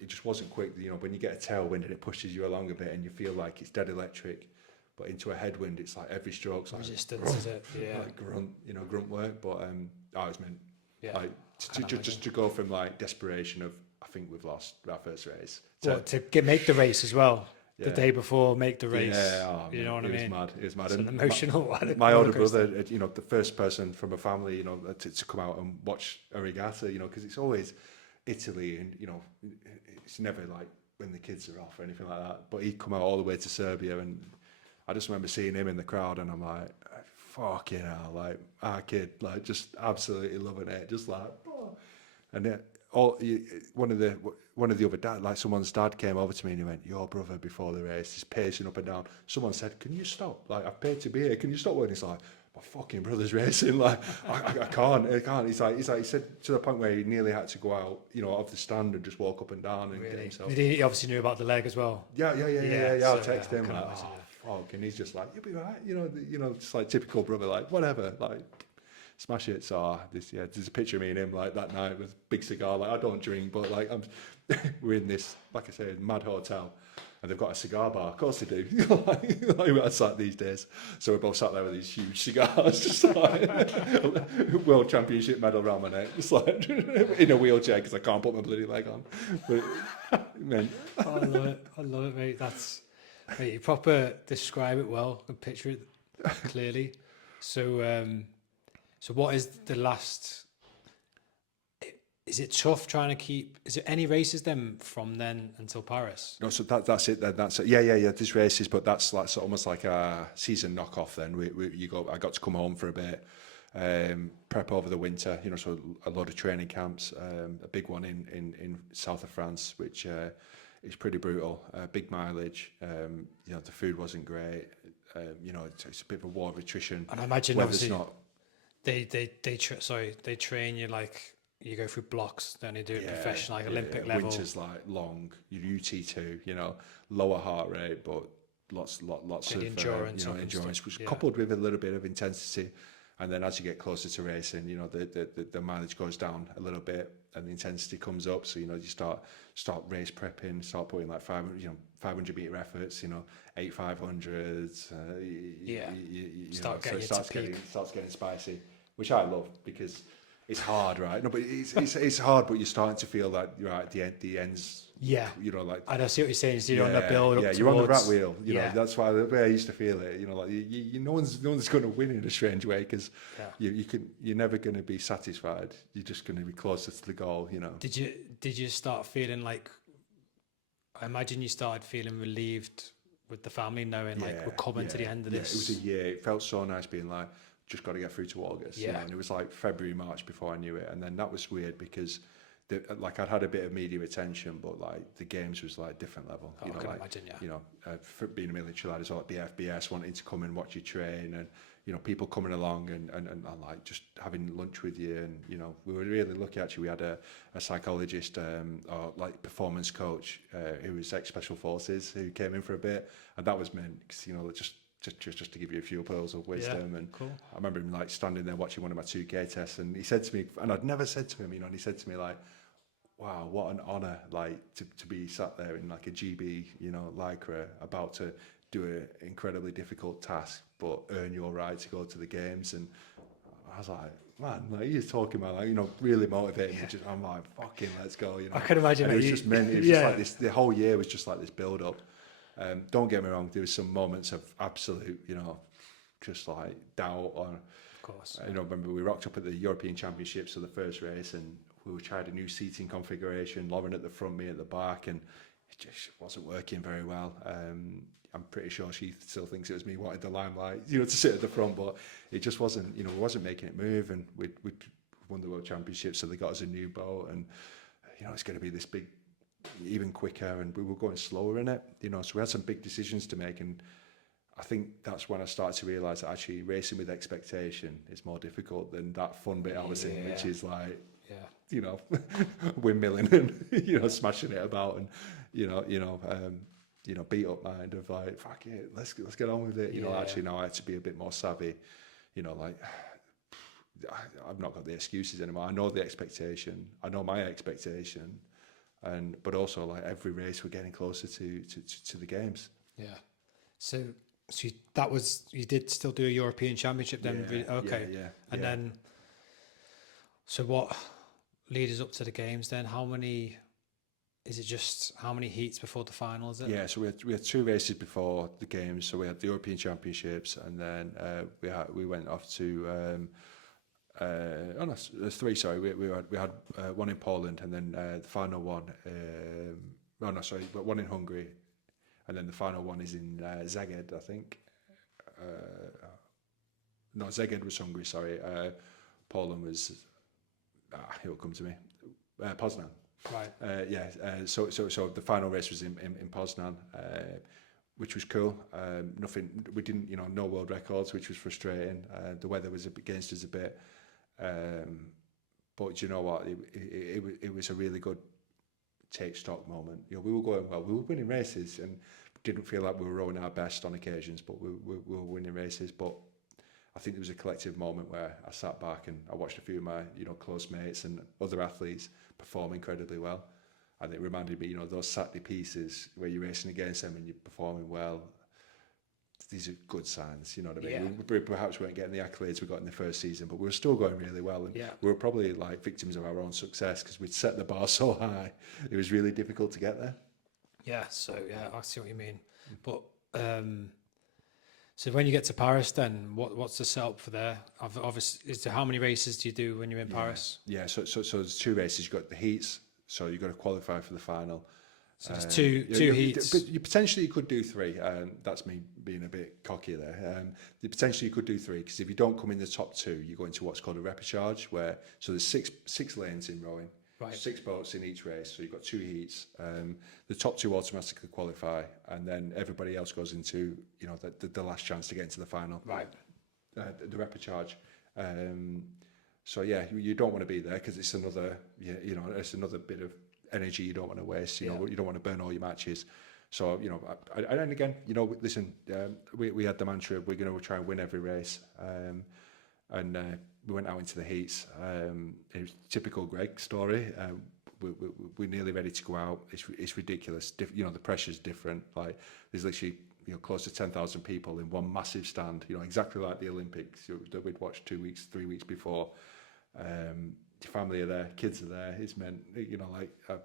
it just wasn't quick. You know, when you get a tailwind and it pushes you along a bit, and you feel like it's dead electric, but into a headwind, it's like every stroke's like resistance, is it? Yeah. like grunt work. But I was meant like just to go from like desperation of I think we've lost our first race to make the race as well. The day before, make the race. You know what I mean? It was mad. It's an emotional one. My older brother, you know, the first person from a family, you know, to come out and watch a regatta, you know, because it's always Italy, and you know, it's never like when the kids are off or anything like that. But he'd come out all the way to Serbia, and I just remember seeing him in the crowd, and I'm like, fuck yeah, like our kid, like just absolutely loving it, just like, oh. And one of the other dad, like someone's dad, came over to me and he went, "Your brother before the race is pacing up and down." Someone said, "Can you stop? Like I've paid to be here. Can you stop?" And he's like, "My fucking brother's racing. Like I can't." He's like, he said to the point where he nearly had to go out, you know, off the stand and just walk up and down and get himself. He obviously knew about the leg as well. Yeah. So, I'll text him like, fuck, and he's just like, "You'll be right," you know, just like typical brother, like whatever, like. Smash it. So there's a picture of me and him like that night with a big cigar. Like I don't drink, but like we're in this, like I said, mad hotel, and they've got a cigar bar. Of course they do. like I sat these days. So we're both sat there with these huge cigars, just like world championship medal around my neck, just like in a wheelchair because I can't put my bloody leg on. But man, I love it, mate. Mate, you proper describe it well and picture it clearly. So what is the last? Is it tough trying to keep? Is there any races then from then until Paris? No, so that's it. Then that's it. Yeah. There's races, but that's like almost like a season knockoff. Then I got to come home for a bit, prep over the winter. You know, so a lot of training camps. A big one in south of France, which is pretty brutal. Big mileage. You know, the food wasn't great. You know, it's a bit of a war of attrition. And I imagine obviously they train you like you go through blocks, then you do it professional, like Olympic level. Winter's like long, your UT2, you know, lower heart rate, but lots of endurance, endurance, which coupled with a little bit of intensity. And then as you get closer to racing, you know, the mileage goes down a little bit and the intensity comes up. So, you know, you start race prepping, start putting like 500 meter efforts, you know, 8-500s. Starts getting spicy, which I love because it's hard, right? No, but it's hard, but you're starting to feel like you're at the ends. Yeah, you know, like I see what you're saying. So you're on the build. Yeah, you're on the rat wheel. You know, that's why the way I used to feel it. You know, like no one's going to win in a strange way because you're never going to be satisfied. You're just going to be closer to the goal. You know. Did you start feeling like? I imagine you started feeling relieved with the family knowing like we're coming to the end of this. It was a year. It felt so nice being like, just got to get through to August. You know? And it was like February, March before I knew it. And then that was weird because like I'd had a bit of media attention, but like the games was like different level. I can imagine, You know, for being a military lad as well, like BFBS, wanting to come and watch you train, and you know, people coming along and like just having lunch with you, and you know, we were really lucky actually. We had a psychologist or like performance coach who was ex-special forces who came in for a bit, and that was meant because you know just to give you a few pearls of wisdom. And cool. I remember him like standing there watching one of my 2K tests, and he said to me, and I'd never said to him, you know, and he said to me like, "Wow, what an honour, like to be sat there in like a GB, you know, lycra, about to do an incredibly difficult task, but earn your right to go to the games." And I was like, man, like he's talking about like, you know, really motivating me. I'm like, fucking let's go, you know. I can imagine. And it was just meant. It was just like this. The whole year was just like this build up. Don't get me wrong, there was some moments of absolute, you know, just like doubt. Or, of course. You know, remember we rocked up at the European Championships for the first race, and we tried a new seating configuration, Lauren at the front, me at the back, and it just wasn't working very well. I'm pretty sure she still thinks it was me wanting the limelight, you know, to sit at the front, but it just wasn't, you know, we wasn't making it move, and we'd won the World Championships, so they got us a new boat, and, you know, it's going to be this big, even quicker, and we were going slower in it, you know, so we had some big decisions to make, and I think that's when I started to realise that actually racing with expectation is more difficult than that fun bit I was in, which is like, you know, windmilling and smashing it about and beat up mind of like, fuck it, let's get on with it. Actually now I had to be a bit more savvy. Like I've not got the excuses anymore. I know the expectation. I know my expectation, but also like every race we're getting closer to the games. Yeah. So you did still do a European Championship then? Okay. Yeah. And then, so what leads us up to the games then? How many heats before the final is it? Yeah, so we had 2 races before the games. So we had the European Championships, and then we went off to there's 3. Sorry, we had one in Poland, and then the final one. But one in Hungary, and then the final one is in Szeged, I think. No, Szeged was Hungary. Sorry, Poland was. It'll come to me. Poznan. Right. So the final race was in Poznan, which was cool. Nothing. We didn't, no world records, which was frustrating. The weather was against us a bit. But you know what? It was a really good take stock moment. We were going well. We were winning races and didn't feel like we were rowing our best on occasions, but we were winning races. But I think there was a collective moment where I sat back and I watched a few of my close mates and other athletes perform incredibly well. And it reminded me, those Saturday pieces where you're racing against them and you're performing well. These are good signs, you know what I mean? Yeah. We perhaps weren't getting the accolades we got in the first season, but we were still going really well. And we were probably like victims of our own success because we'd set the bar so high. It was really difficult to get there. Yeah, so I see what you mean. But so when you get to Paris then, what's the setup for there? Obviously, how many races do you do when you're in Paris? Yeah, so there's 2 races. You've got the heats, so you've got to qualify for the final. So there's two heats. But you potentially could do 3. That's me being a bit cocky there. You potentially could do 3 because if you don't come in the top 2, you go into what's called a repechage, so there's six lanes in rowing, right. 6 boats in each race. So you've got 2 heats. The top 2 automatically qualify, and then everybody else goes into the last chance to get into the final. Right. The repechage. So yeah, you don't want to be there because it's another it's another bit of energy you don't want to waste. You don't want to burn all your matches. So and again, listen, we had the mantra we're going to try and win every race, and we went out into the heats. It was typical Greg story. We're nearly ready to go out. It's ridiculous. The pressure's different. Like there's literally close to 10,000 people in one massive stand. Exactly like the Olympics that we'd watched 2 weeks, 3 weeks before. Your family are there, kids are there. It's meant,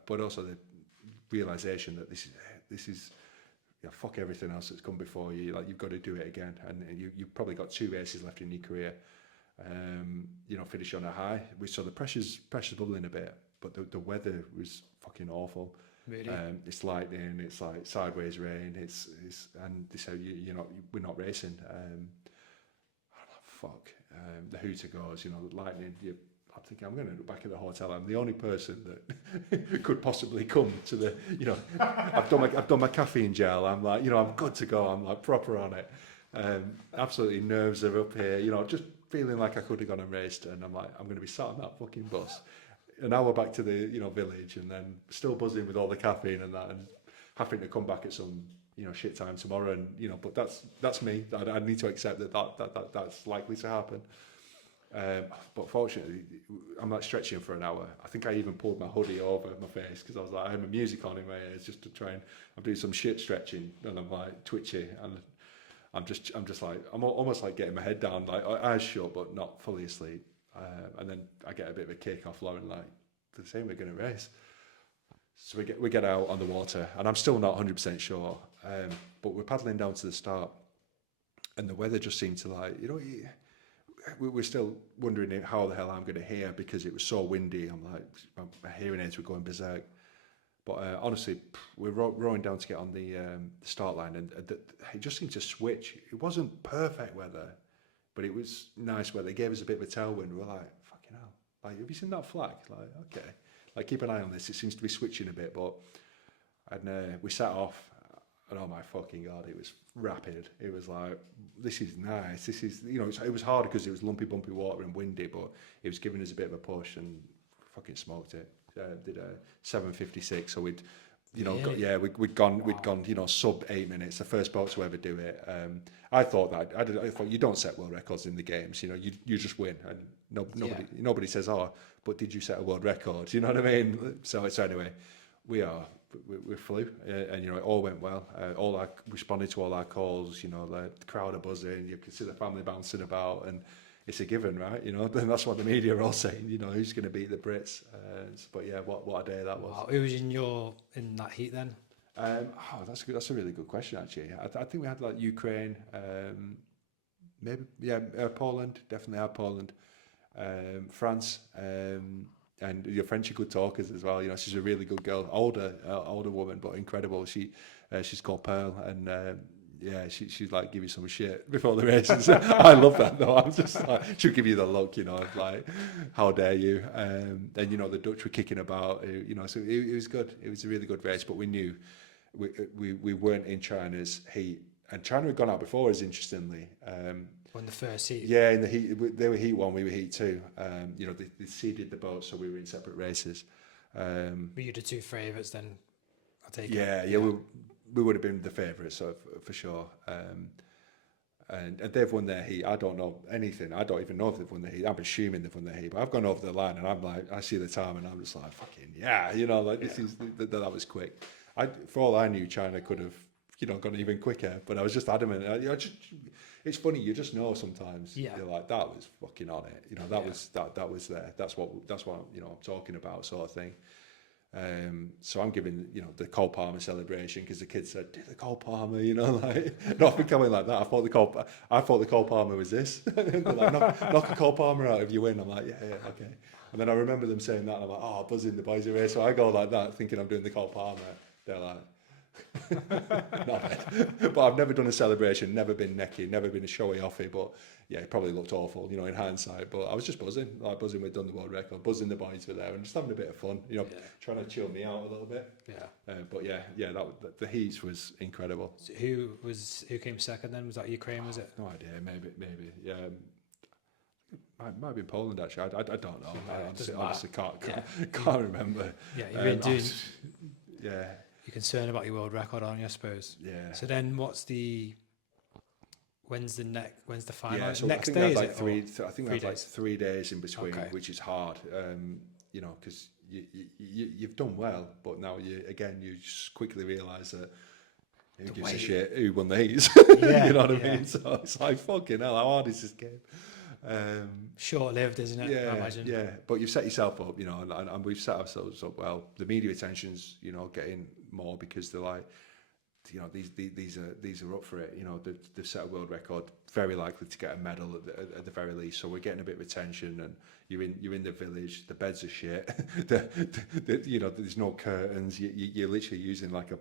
but also the realization that this is fuck everything else that's come before you. Like you've got to do it again, and you've probably got 2 races left in your career. Finish on a high. We saw the pressure's bubbling a bit, but the weather was fucking awful. Really? It's lightning. It's like sideways rain. It's and they say we're not racing. Fuck. The hooter goes. Lightning. I'm thinking I'm going to end up back at the hotel. I'm the only person that could possibly come to the. I've done my caffeine gel. I'm like, I'm good to go. I'm like proper on it. Absolutely, nerves are up here. Just feeling like I could have gone and raced, and I'm like, I'm going to be sat on that fucking bus. An hour back to the village, and then still buzzing with all the caffeine and that, and having to come back at some shit time tomorrow, and but that's me. I need to accept that's likely to happen. But fortunately, I'm like stretching for an hour. I think I even pulled my hoodie over my face because I was like, I had my music on in my ears just to try and I'm doing some shit stretching, and I'm like twitchy, and I'm just like I'm almost like getting my head down, like eyes shut but not fully asleep. And then I get a bit of a kick off Lauren, like they're saying we're going to race. So we get out on the water, and I'm still not 100% sure, but we're paddling down to the start, and the weather just seemed to we're still wondering how the hell I'm going to hear because it was so windy. I'm like, my hearing aids were going berserk. But honestly, we're rowing down to get on the start line, and it just seemed to switch. It wasn't perfect weather, but it was nice weather. It gave us a bit of a tailwind. We're like, fucking hell. Like, have you seen that flag? Like, okay. Like, keep an eye on this. It seems to be switching a bit, and we sat off, And oh my fucking God, it was rapid. It was like, this is nice. This is, you know, it was hard because it was lumpy, bumpy water and windy, but it was giving us a bit of a push and fucking smoked it. Did a 7:56, so we'd, you know, Really? we'd gone, you know, sub 8 minutes. The first boat to ever do it. I thought I thought you don't set world records in the games. You know, you just win, and nobody says, oh, but did you set a world record? You know what I mean? So anyway, we flew, and you know, it all went well. Responded to all our calls. You know, the crowd are buzzing. You could see the family bouncing about, and it's a given, right? You know, then that's what the media are all saying. You know, who's going to beat the Brits? But yeah, what a day that was. Wow. Who was in that heat then? That's a really good question actually. I think we had like Ukraine, maybe Poland, definitely had Poland, France, and your French are good talkers as well. You know, she's a really good girl, older woman, but incredible. She's called Pearl, and yeah, she'd like give you some shit before the races. I love that though. I'm just like, she'll give you the look, you know, like, how dare you? And you know, the Dutch were kicking about, you know, so it was good. It was a really good race, but we knew we weren't in China's heat, and China had gone out before us, interestingly. On the first heat? Yeah, in the heat, they were heat 1, we were heat 2. You know, they seeded the boat, so we were in separate races. Were you the two favourites then? I take it. Yeah, we would have been the favourites, so for sure. And they've won their heat. I don't know anything. I don't even know if they've won the heat. I'm assuming they've won the heat, but I've gone over the line and I'm like, I see the time and I'm just like, fucking yeah, you know, like that was quick. For all I knew, China could have, you know, gone even quicker, but I was just adamant. It's funny, you just know sometimes. Yeah. You're like, that was fucking on it. You know, that was there. That's what you know I'm talking about, sort of thing. So I'm giving, you know, the Cole Palmer celebration because the kids said, do the Cole Palmer, you know, like, not becoming like that. I thought the Cole Palmer was this. They're like, knock a Cole Palmer out if you win. I'm like, yeah, okay. And then I remember them saying that, and I'm like, oh, buzzing, the boys are here. So I go like that, thinking I'm doing the Cole Palmer. They're like, not bad. But I've never done a celebration, never been necky, never been a showy offy, but yeah, it probably looked awful, you know, in hindsight. But I was just buzzing, we'd done the world record, buzzing the boys were there and just having a bit of fun, you know, trying to chill me out a little bit. Yeah. But the heats was incredible. So who came second then? Was that Ukraine, was it? No idea, maybe. Yeah. Might have been Poland actually. I don't know. I honestly can't remember. Yeah, you've been doing. Yeah. You're concerned about your world record, aren't you, I suppose? Yeah. So then when's the final? Yeah, so next I think day, we had is like it? I think we had like 3 days in between, Okay. which is hard, you know, because you've done well, but now you just quickly realise that who gives a shit who won the heats? Yeah, you know what I mean? So it's like, fucking hell, how hard is this game? Short-lived, isn't it? Yeah, I imagine. yeah, but you've set yourself up, you know, and we've set ourselves up well. The media attention's, you know, getting more because they're like, you know, these are up for it. You know, they've set a world record, very likely to get a medal at the very least. So we're getting a bit of attention, and you're in the village. The beds are shit. You know, there's no curtains. You're literally using like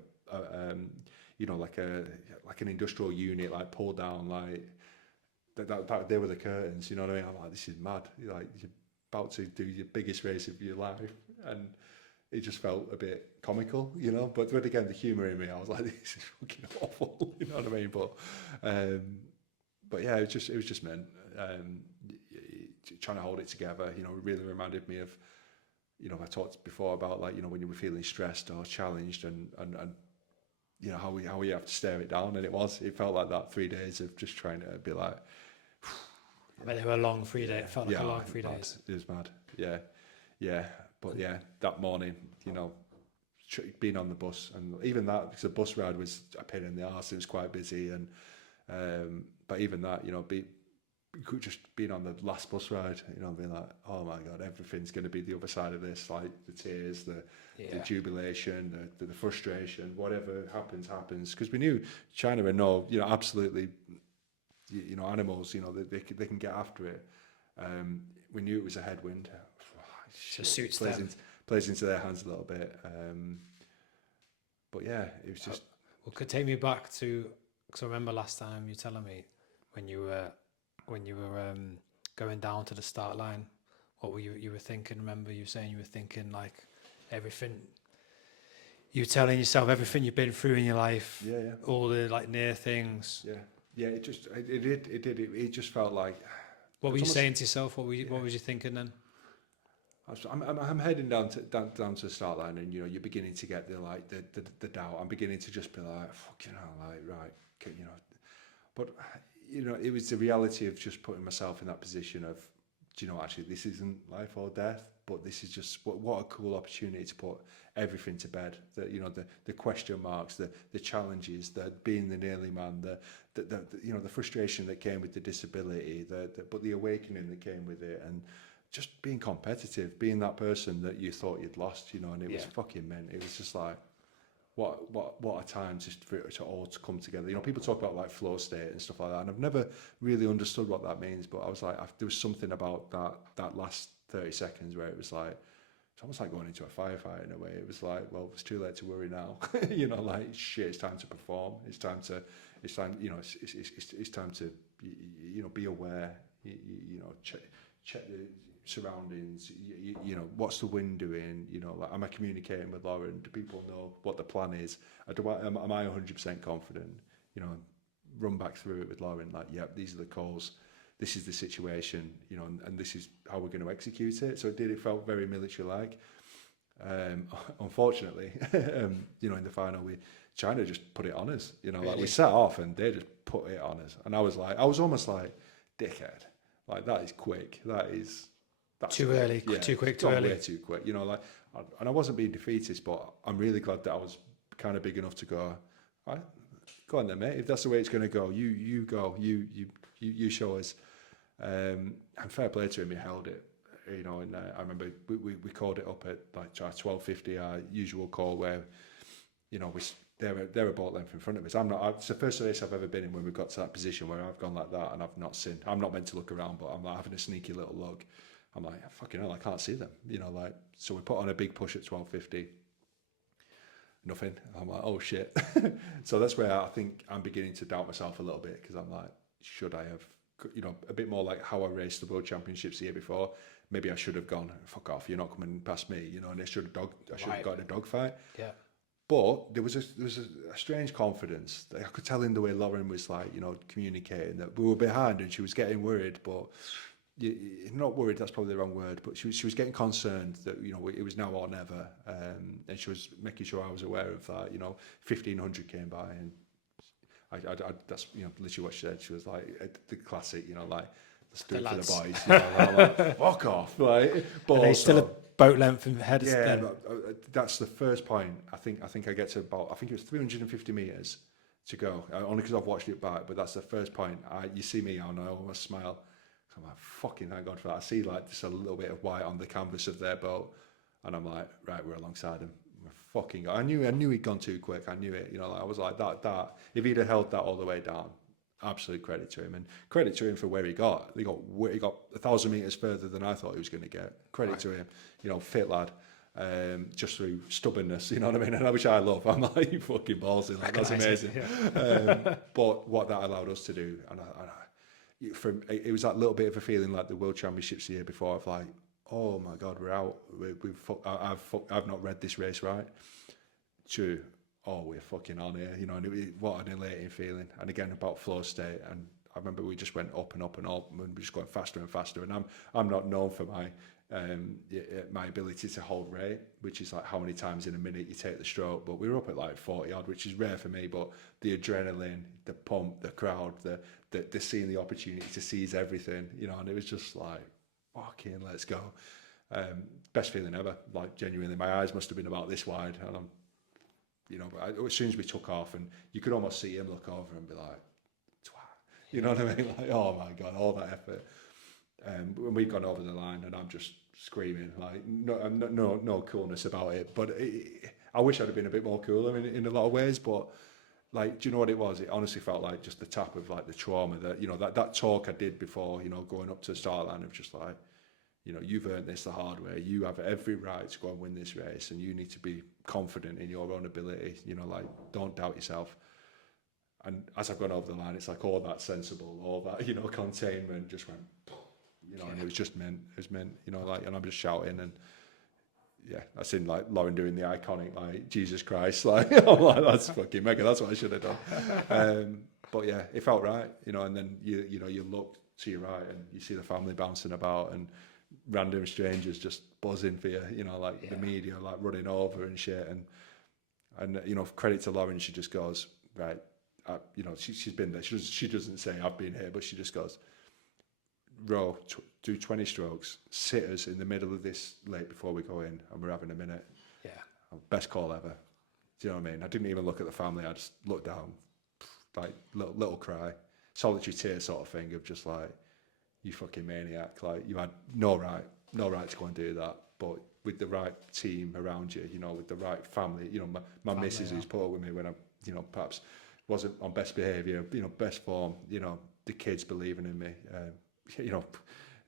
you know, like an industrial unit, like pulled down, like. That they were the curtains, you know what I mean? I'm like, this is mad. You're about to do your biggest race of your life, and it just felt a bit comical, you know. But again, the humour in me, I was like, this is fucking awful, you know what I mean? But yeah, it was just meant trying to hold it together. You know, it really reminded me of, you know, I talked before about, like, you know, when you were feeling stressed or challenged, and you know, how we have to stare it down, and it felt like that 3 days of just trying to be like. I bet they were a long 3 days. It felt like a long 3 days. It was mad. Yeah. But yeah, that morning, you know, being on the bus, and even that, because the bus ride was a pain in the arse. It was quite busy, and but even that, you know, just being on the last bus ride, you know, being like, oh my God, everything's going to be the other side of this, like the tears, the jubilation, the frustration, whatever happens. Because we knew China and no, you know, absolutely, you know, animals, you know, they can get after it. We knew it was a headwind. So suits them. Plays into their hands a little bit. But yeah, it was just. Well, could take me back to, because I remember last time you telling me when you were going down to the start line, what were you were thinking? Remember you saying you were thinking like everything. you telling yourself everything you've been through in your life, Yeah. all the like near things. Yeah. It just felt like. What were you almost, saying to yourself? What was you thinking then? I'm heading down to the start line, and you're beginning to get the doubt. I'm beginning to just be like, fucking hell, like right, but it was the reality of just putting myself in that position of, actually this isn't life or death, but this is just what a cool opportunity to put everything to bed. The question marks, the challenges, the being the nearly man, the frustration that came with the disability, but the awakening that came with it, and just being competitive, being that person that you thought you'd lost, and it was fucking meant. It was just like, what a time just for it to all to come together. People talk about like flow state and stuff like that, and I've never really understood what that means, but I was like, there was something about that last 30 seconds where it was like, it's almost like going into a firefight in a way. It was like, well, it's too late to worry now. Like shit, it's time to perform. It's time, it's time to, be aware, check the surroundings, what's the wind doing, like, am I communicating with Lauren? Do people know what the plan is? Am I 100% confident? Run back through it with Lauren, like, yep, these are the calls, this is the situation, and this is how we're going to execute it. So it felt very military-like. Unfortunately, in the final, China just put it on us, really? Like we set off and they just put it on us. And I was almost like, dickhead, like that is quick, that's too quick. early, yeah, too quick, too early. Way too quick, and I wasn't being defeatist, but I'm really glad that I was kind of big enough to go, all right, go on then, mate, if that's the way it's going to go, you go, you show us. And fair play to him, he held it, and I remember we called it up at like 12:50, our usual call, where they're a boat length in front of us. It's the first race I've ever been in when we've got to that position where I've gone like that and I've not seen. I'm not meant to look around, but I'm like having a sneaky little look. I'm like, fucking hell, I can't see them. So we put on a big push at 12:50. Nothing. I'm like, oh shit. So that's where I think I'm beginning to doubt myself a little bit, because I'm like, should I have, a bit more like how I raced the World Championships the year before. Maybe I should have gone, fuck off, you're not coming past me, and I should have got in a dogfight. Yeah. But there was a strange confidence that I could tell in the way Lauren was like, communicating that we were behind and she was getting worried, but not worried, that's probably the wrong word, but she was getting concerned that, it was now or never. And she was making sure I was aware of that. 1,500 came by, and I that's, literally what she said. She was like, the classic, like, let's do it for the boys. Like, fuck off. Like, but are they still a boat length ahead? Yeah, that's the first point. I think I get to about, I think it was 350 meters to go. Only because I've watched it back, but that's the first point. You see me and I almost smile. I'm like, fucking thank God for that. I see like just a little bit of white on the canvas of their boat, and I'm like, right, we're alongside him. Fucking, I knew he'd gone too quick. I knew it. I was like that. If he'd have held that all the way down, absolute credit to him, and credit to him for where he got. He got 1,000 meters further than I thought he was going to get. Credit to him, fit lad. Just through stubbornness, you know what I mean? And which I love. I'm like, you fucking ballsy, like that's amazing. But what that allowed us to do, and it was that little bit of a feeling like the World Championships the year before, of like, oh my God, we're out. I've not read this race right. To, oh, we're fucking on here, and what an elating feeling. And again, about flow state, and I remember we just went up and up and up, and we're just going faster and faster. And I'm not known for my ability to hold rate, which is like how many times in a minute you take the stroke. But we were up at like 40 odd, which is rare for me. But the adrenaline, the pump, the crowd, the seeing the opportunity to seize everything, and it was just like, fucking, let's go. Best feeling ever. Like, genuinely, my eyes must have been about this wide, and I'm, as soon as we took off, and you could almost see him look over and be like, twat. You know what I mean? Like, oh my God, all that effort. When we've gone over the line, and I'm just screaming, like, no coolness about it. But I wish I'd have been a bit more cooler in a lot of ways. But like, do you know what it was? It honestly felt like just the tap of like the trauma that that talk I did before, going up to the start line, of just like, you've earned this the hard way. You have every right to go and win this race, and you need to be confident in your own ability. Like, don't doubt yourself. And as I've gone over the line, it's like all that sensible, all that, containment just went, and it was just meant. It was meant, like, and I'm just shouting, and yeah, I seen like Lauren doing the iconic like Jesus Christ, like I'm like that's fucking mega. That's what I should have done. But yeah, it felt right, you know. And then you look to your right and you see the family bouncing about and random strangers just buzzing for you, you know, like the media like running over and shit. And you know, credit to Lauren, she just goes right. You know, she's been there. She doesn't say I've been here, but she just goes, row, do 20 strokes, sit us in the middle of this lake before we go in, and we're having a minute. Yeah. Best call ever. Do you know what I mean? I didn't even look at the family. I just looked down, like little cry, solitary tear sort of thing of just like, you fucking maniac. Like you had no right to go and do that. But with the right team around you, you know, with the right family, you know, my missus who's put up with me when I, you know, perhaps wasn't on best behaviour, you know, best form, you know, the kids believing in me. You know,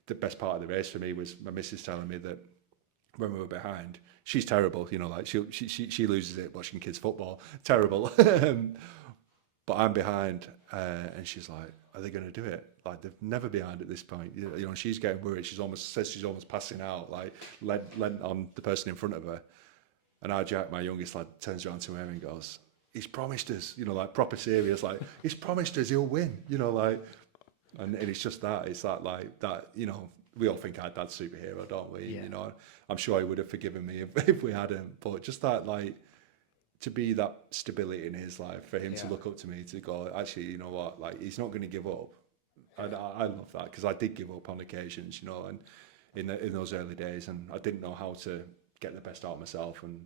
the best part of the race for me was my missus telling me that when we were behind, she's terrible, you know, like she loses it watching kids football, terrible. But I'm behind, and she's like, "Are they going to do it? Like they've never behind at this point." You know, she's getting worried. She's almost passing out, like lent on the person in front of her. And our Jack, my youngest lad, turns around to her and goes, "He's promised us," you know, like proper serious, like he's promised us he'll win, you know, like. And it's just that, it's that like that, you know, we all think our dad's superhero, don't we? Yeah. You know, I'm sure he would have forgiven me if we had him. But just that, like, to be that stability in his life, for him to look up to me, to go, actually, you know what, like, he's not going to give up. And I love that, because I did give up on occasions, you know, and in those early days, and I didn't know how to get the best out of myself, and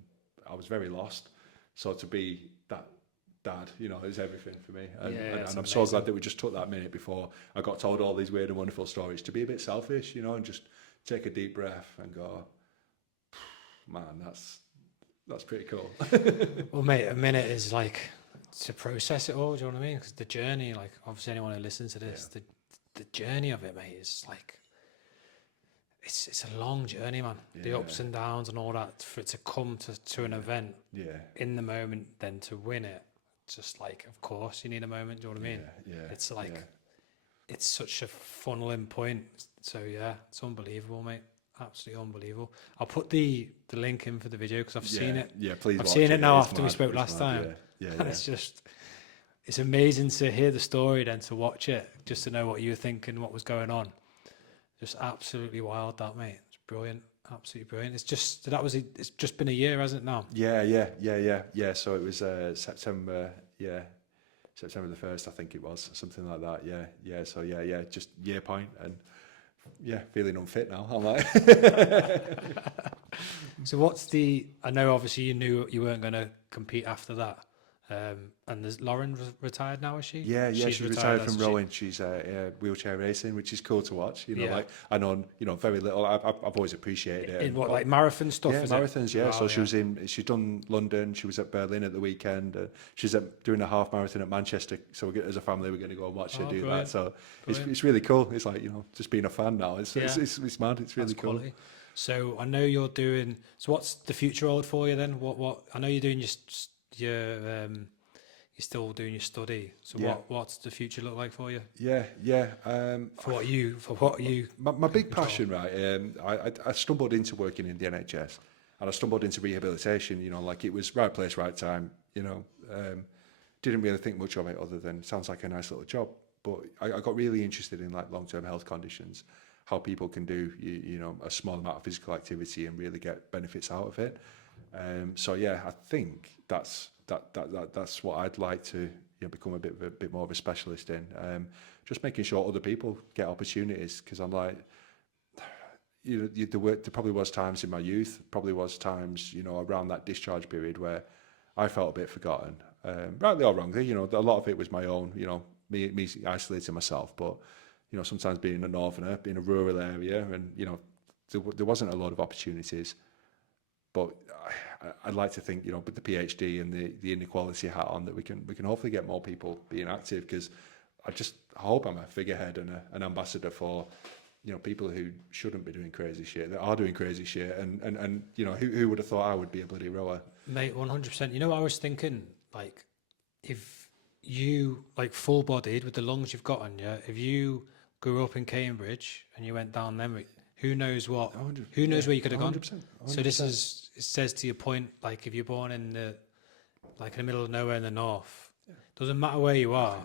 I was very lost. So to be that dad, you know, is everything for me. And I'm so glad that we just took that minute before I got told all these weird and wonderful stories to be a bit selfish, you know, and just take a deep breath and go, man, that's pretty cool. Well, mate, a minute is like to process it all. Do you know what I mean? Because the journey, like, obviously, anyone who listens to this, the journey of it, mate, is like it's a long journey, man. The ups and downs and all that, for it to come to an event, in the moment, then to win it. Just like, of course, you need a moment. Do you know what I mean? It's like it's such a funneling point. So yeah, it's unbelievable, mate. Absolutely unbelievable. I'll put the link in for the video because I've seen it. Yeah, please. I've watch seen it now after mad, we spoke last time. Yeah. And it's amazing to hear the story, then to watch it, just to know what you were thinking, what was going on. Just absolutely wild, that, mate. It's brilliant. Absolutely brilliant. It's just been a year, hasn't it now? Yeah. So it was September. September the 1st, I think it was, something like that. Yeah. So just year point, and feeling unfit now. I'm like. So I know obviously you knew you weren't going to compete after that. And there's Lauren retired now, is she? Yeah, she's retired from rowing. She's wheelchair racing, which is cool to watch. You know, like I know, you know, very little. I've always appreciated it. In what, like marathon stuff? Yeah, marathons. Yeah. Wow, so she's done London. She was at Berlin at the weekend. She's doing a half marathon at Manchester. So as a family, we're going to go and watch her do that. So it's really cool. It's like, you know, just being a fan now. It's mad. It's really cool. Quality. So I know you're doing. So what's the future hold for you then? What I know you're doing you're still doing your study. So what's the future look like for you? For what you my big passion, right? I stumbled into working in the NHS, and I stumbled into rehabilitation. You know, like it was right place, right time. You know, didn't really think much of it other than sounds like a nice little job. But I got really interested in like long-term health conditions, how people can do you know a small amount of physical activity and really get benefits out of it. So I think that's what I'd like to become a bit more of a specialist in. Just making sure other people get opportunities, because I'm like, there probably was times in my youth, probably was times around that discharge period where I felt a bit forgotten, rightly or wrongly. You know, a lot of it was my own. Me isolating myself, but sometimes being a northerner, being a rural area, and there wasn't a lot of opportunities. But I'd like to think, with the PhD and the inequality hat on, that we can hopefully get more people being active, because I hope I'm a figurehead and an ambassador for people who shouldn't be doing crazy shit, that are doing crazy shit, and who would have thought I would be a bloody rower? Mate, 100%. I was thinking, like, if you, like, full-bodied with the lungs you've got on you, if you grew up in Cambridge and you went down them, Who knows what? 100, Who knows yeah, where you could have gone? 100%, So this 100%. is, it says to your point, like if you're born in the, like in the middle of nowhere in the north, doesn't matter where you are.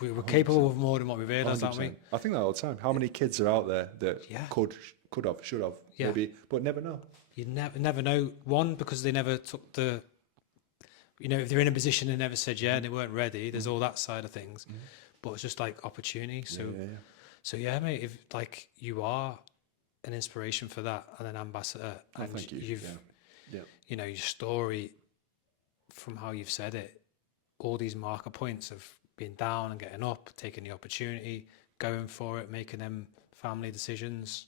We're capable of more than what we realise, aren't we? 100%. I think that all the time. How many kids are out there that Yeah. could have, should have, Yeah. maybe, but never know? You never know. One, because they never took the, you know, if they're in a position they never said yeah and they weren't ready. There's all that side of things, but it's just like opportunity. So, so yeah, mate. If like you are an inspiration for that and an ambassador, and thank you. you've, Yeah. you know, your story from how you've said it, all these marker points of being down and getting up, taking the opportunity, going for it, making them family decisions.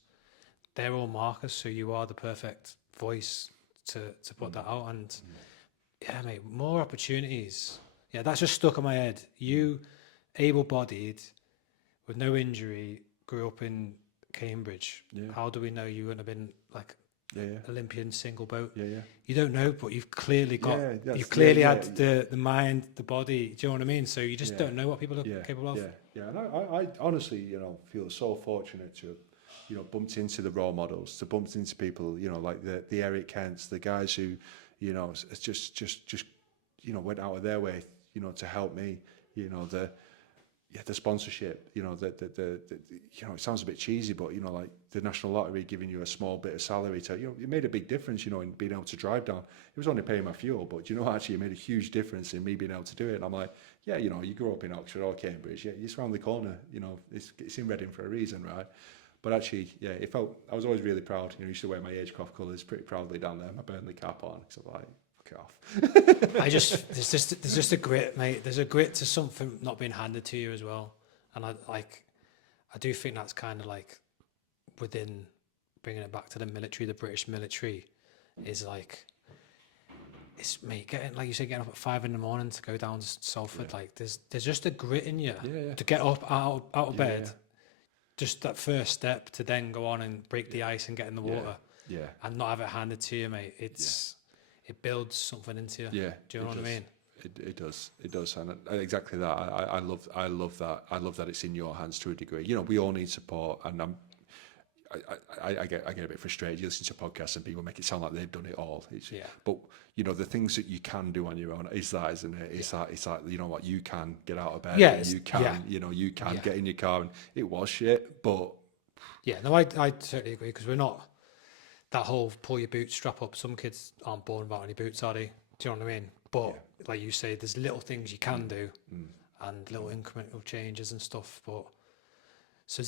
They're all markers, so you are the perfect voice to put that out. And yeah, mate, more opportunities. Yeah, that's just stuck in my head. You, able-bodied, with no injury, grew up in Cambridge. Yeah. How do we know you wouldn't have been like Olympian single boat? Yeah. You don't know, but you've clearly got. Yeah, You've clearly had the mind, the body. Do you know what I mean? So you just don't know what people are capable of. Yeah. And I honestly, you know, feel so fortunate to have, you know, bumped into the role models, to bumped into people, you know, like the Eric Kents, the guys who, you know, just you know, went out of their way, you know, to help me, you know, the sponsorship, you know, the you know, it sounds a bit cheesy, but you know, like the National Lottery giving you a small bit of salary to, you know, it made a big difference, you know, in being able to drive down. It was only paying my fuel, but you know, actually it made a huge difference in me being able to do it. And I'm like, yeah, you know, you grew up in Oxford or Cambridge, yeah, it's around the corner, you know, it's in Reading for a reason, right? But actually, yeah, it felt, I was always really proud. You know, I used to wear my Agecroft colours pretty proudly down there, my Burnley cap on, because I'm like, fuck it off. There's just a grit, mate. There's a grit to something not being handed to you as well. And I do think that's kind of like within bringing it back to the military, the British military is like, it's mate, getting, like you said, getting up at 5 a.m. to go down to Salford. Like there's just a grit in you to get up out of bed. Just that first step to then go on and break the ice and get in the water, and not have it handed to you, mate. It builds something into you. Yeah, do you know what I mean? It does, and exactly that. I love that. I love that it's in your hands to a degree. You know, we all need support, and I get a bit frustrated. You listen to podcasts and people make it sound like they've done it all. But you know, the things that you can do on your own is that, isn't it? It's like, you know what, you can get out of bed. You can, you know, you can get in your car, and it was shit, but no, I totally agree, because we're not that whole pull your boots, strap up. Some kids aren't born without any boots, are they? Do you know what I mean? But like you say, there's little things you can do, and little incremental changes and stuff. But so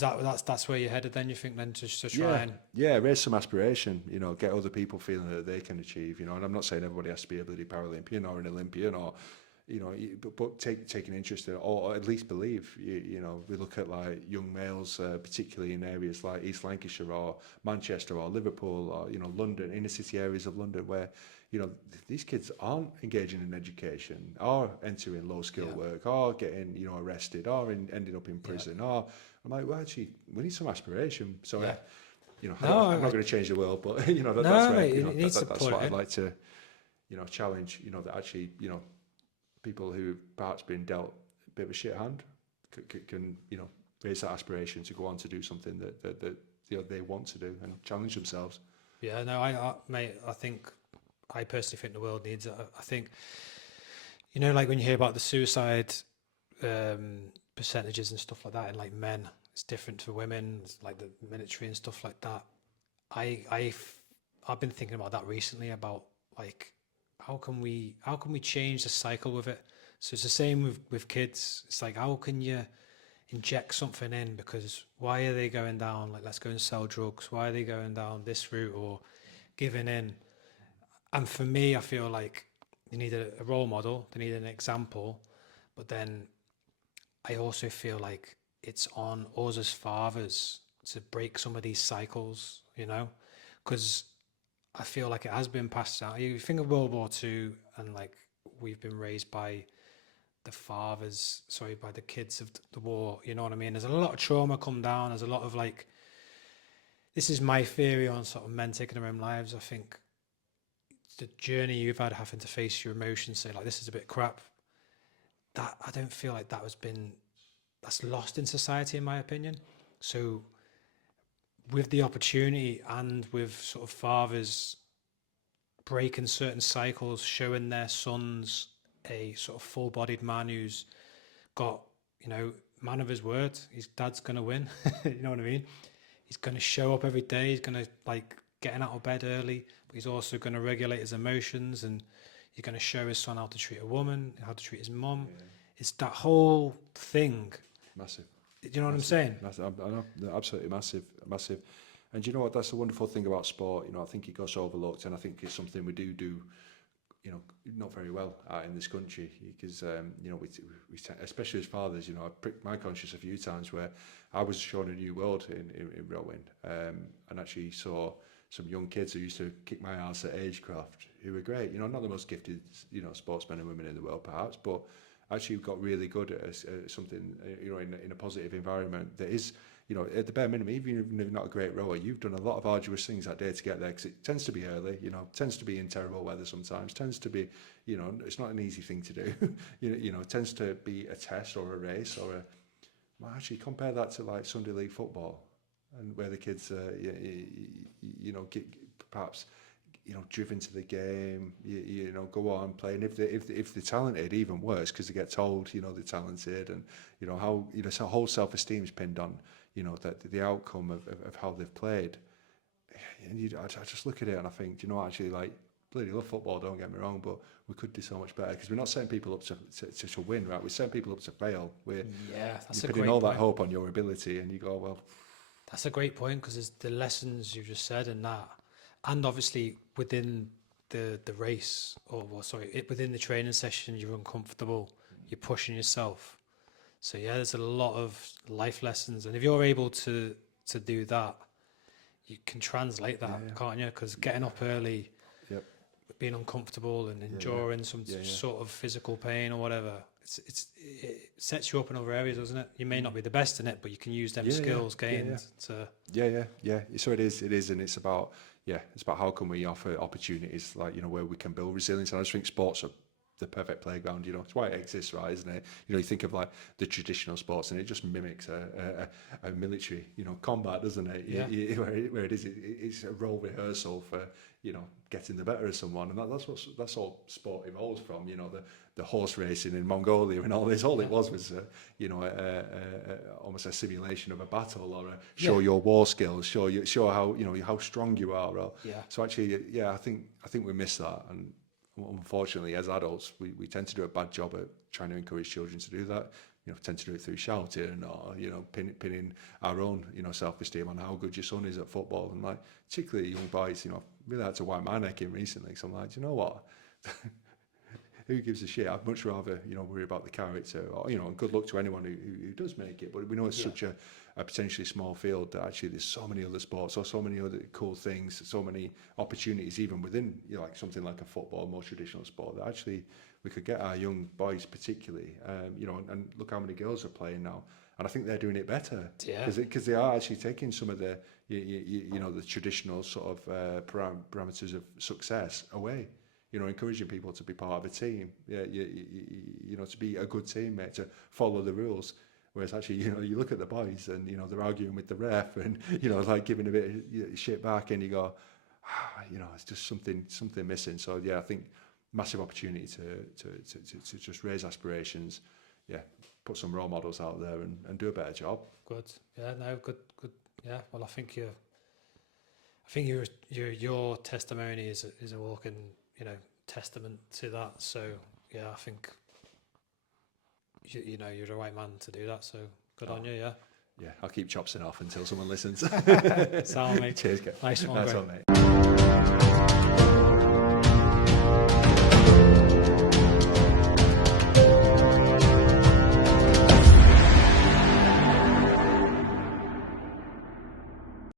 that's where you're headed then, you think, then to try and raise some aspiration, you know, get other people feeling that they can achieve, you know. And I'm not saying everybody has to be a bloody Paralympian or an Olympian, or you know, but take an interest in it, or at least believe. You know, we look at like young males, particularly in areas like East Lancashire or Manchester or Liverpool or, you know, London, inner city areas of London, where, you know, these kids aren't engaging in education, or entering low skill work, or getting, you know, arrested, or ending up in prison. Or I'm like, well, actually, we need some aspiration. So you know, I'm not going to change the world, but you know, that's where, you know, that's what I'd like to, you know, challenge. You know, that actually, you know, people who perhaps been dealt a bit of a shit hand can, you know, raise that aspiration to go on to do something that you know, they want to do and challenge themselves. Yeah, no, mate, I personally think the world needs it. I think, you know, like when you hear about the suicide percentages and stuff like that, and like men, it's different for women, it's like the military and stuff like that. I've been thinking about that recently, about like, how can we change the cycle with it? So it's the same with kids. It's like, how can you inject something in? Because why are they going down, like, let's go and sell drugs? Why are they going down this route or giving in? And for me, I feel like they need a role model, they need an example, but then I also feel like it's on us as fathers to break some of these cycles, you know, because I feel like it has been passed down. You think of World War II, and like we've been raised by by the kids of the war, you know what I mean? There's a lot of trauma come down. There's a lot of like, this is my theory on sort of men taking their own lives. I think the journey you've had having to face your emotions, say like, this is a bit crap, that I don't feel like that's lost in society, in my opinion. So with the opportunity and with sort of fathers breaking certain cycles, showing their sons a sort of full-bodied man who's got, man of his word. His dad's going to win. You know what I mean? He's going to show up every day. He's going to like getting out of bed early, but he's also going to regulate his emotions, and he's going to show his son how to treat a woman, how to treat his mum. Yeah. It's that whole thing. Massive. Do you know what I'm saying? Massive. I know, absolutely massive. And you know what? That's the wonderful thing about sport. I think it goes overlooked, and I think it's something we do, not very well in this country. Because we especially as fathers, I pricked my conscience a few times where I was shown a new world in rowing, and actually saw some young kids who used to kick my ass at Agecraft, who were great. Not the most gifted, sportsmen and women in the world, perhaps, but actually got really good at something, in a positive environment that is. At the bare minimum, even if you're not a great rower, you've done a lot of arduous things that day to get there, because it tends to be early, tends to be in terrible weather sometimes, tends to be, it's not an easy thing to do. It tends to be a test or a race or actually compare that to like Sunday League football, and where the kids, get perhaps, driven to the game, go on play. And if they're talented, even worse, because they get told, they're talented, and, how, so whole self-esteem is pinned on, that the outcome of how they've played. And I just look at it and I think, actually, like, bloody love football, don't get me wrong, but we could do so much better, because we're not setting people up to win, right? We're setting people up to fail. You're putting all that hope on your ability, and you go, well. That's a great point, because there's the lessons you've just said, and that, and obviously within the race, within the training session, you're uncomfortable, you're pushing yourself. So yeah, there's a lot of life lessons, and if you're able to do that, you can translate that, can't you? Because getting up early, being uncomfortable and enduring some sort of physical pain or whatever, it sets you up in other areas, doesn't it? You may not be the best in it, but you can use them skills gained to. So it is, and it's about how can we offer opportunities like where we can build resilience. And I just think sports are the perfect playground. It's why it exists, right? Isn't it? You think of like the traditional sports, and it just mimics a military, combat, doesn't it? Yeah. Where it's a role rehearsal for getting the better of someone, and that's all sport evolves from. The horse racing in Mongolia and all this. All it was almost a simulation of a battle, or show your war skills, show how how strong you are. So actually, I think we miss that, and unfortunately, as adults, we tend to do a bad job at trying to encourage children to do that. Tend to do it through shouting, or pinning our own self-esteem on how good your son is at football. And like, particularly young boys, really had to wipe my neck in recently. So I'm like, do you know what? Who gives a shit? I'd much rather worry about the character, or and good luck to anyone who does make it. But we know it's such a potentially small field that actually there's so many other sports, or so many other cool things, so many opportunities even within like something like a football, more traditional sport, that actually we could get our young boys particularly, and look how many girls are playing now, and I think they're doing it better, because they are actually taking some of the the traditional sort of parameters of success away. Encouraging people to be part of a team, to be a good teammate, to follow the rules. Whereas actually, you look at the boys and, they're arguing with the ref and, like giving a bit of shit back, and you go, it's just something missing. So yeah, I think massive opportunity to just raise aspirations, put some role models out there and do a better job. Good. Yeah, no, good. Yeah. Well, I think your testimony is a walking, testament to that. So yeah, I think you're the right man to do that. So good on you. Yeah. Yeah, I'll keep chopsing off until someone listens. Sound, mate. Cheers, nice one, mate.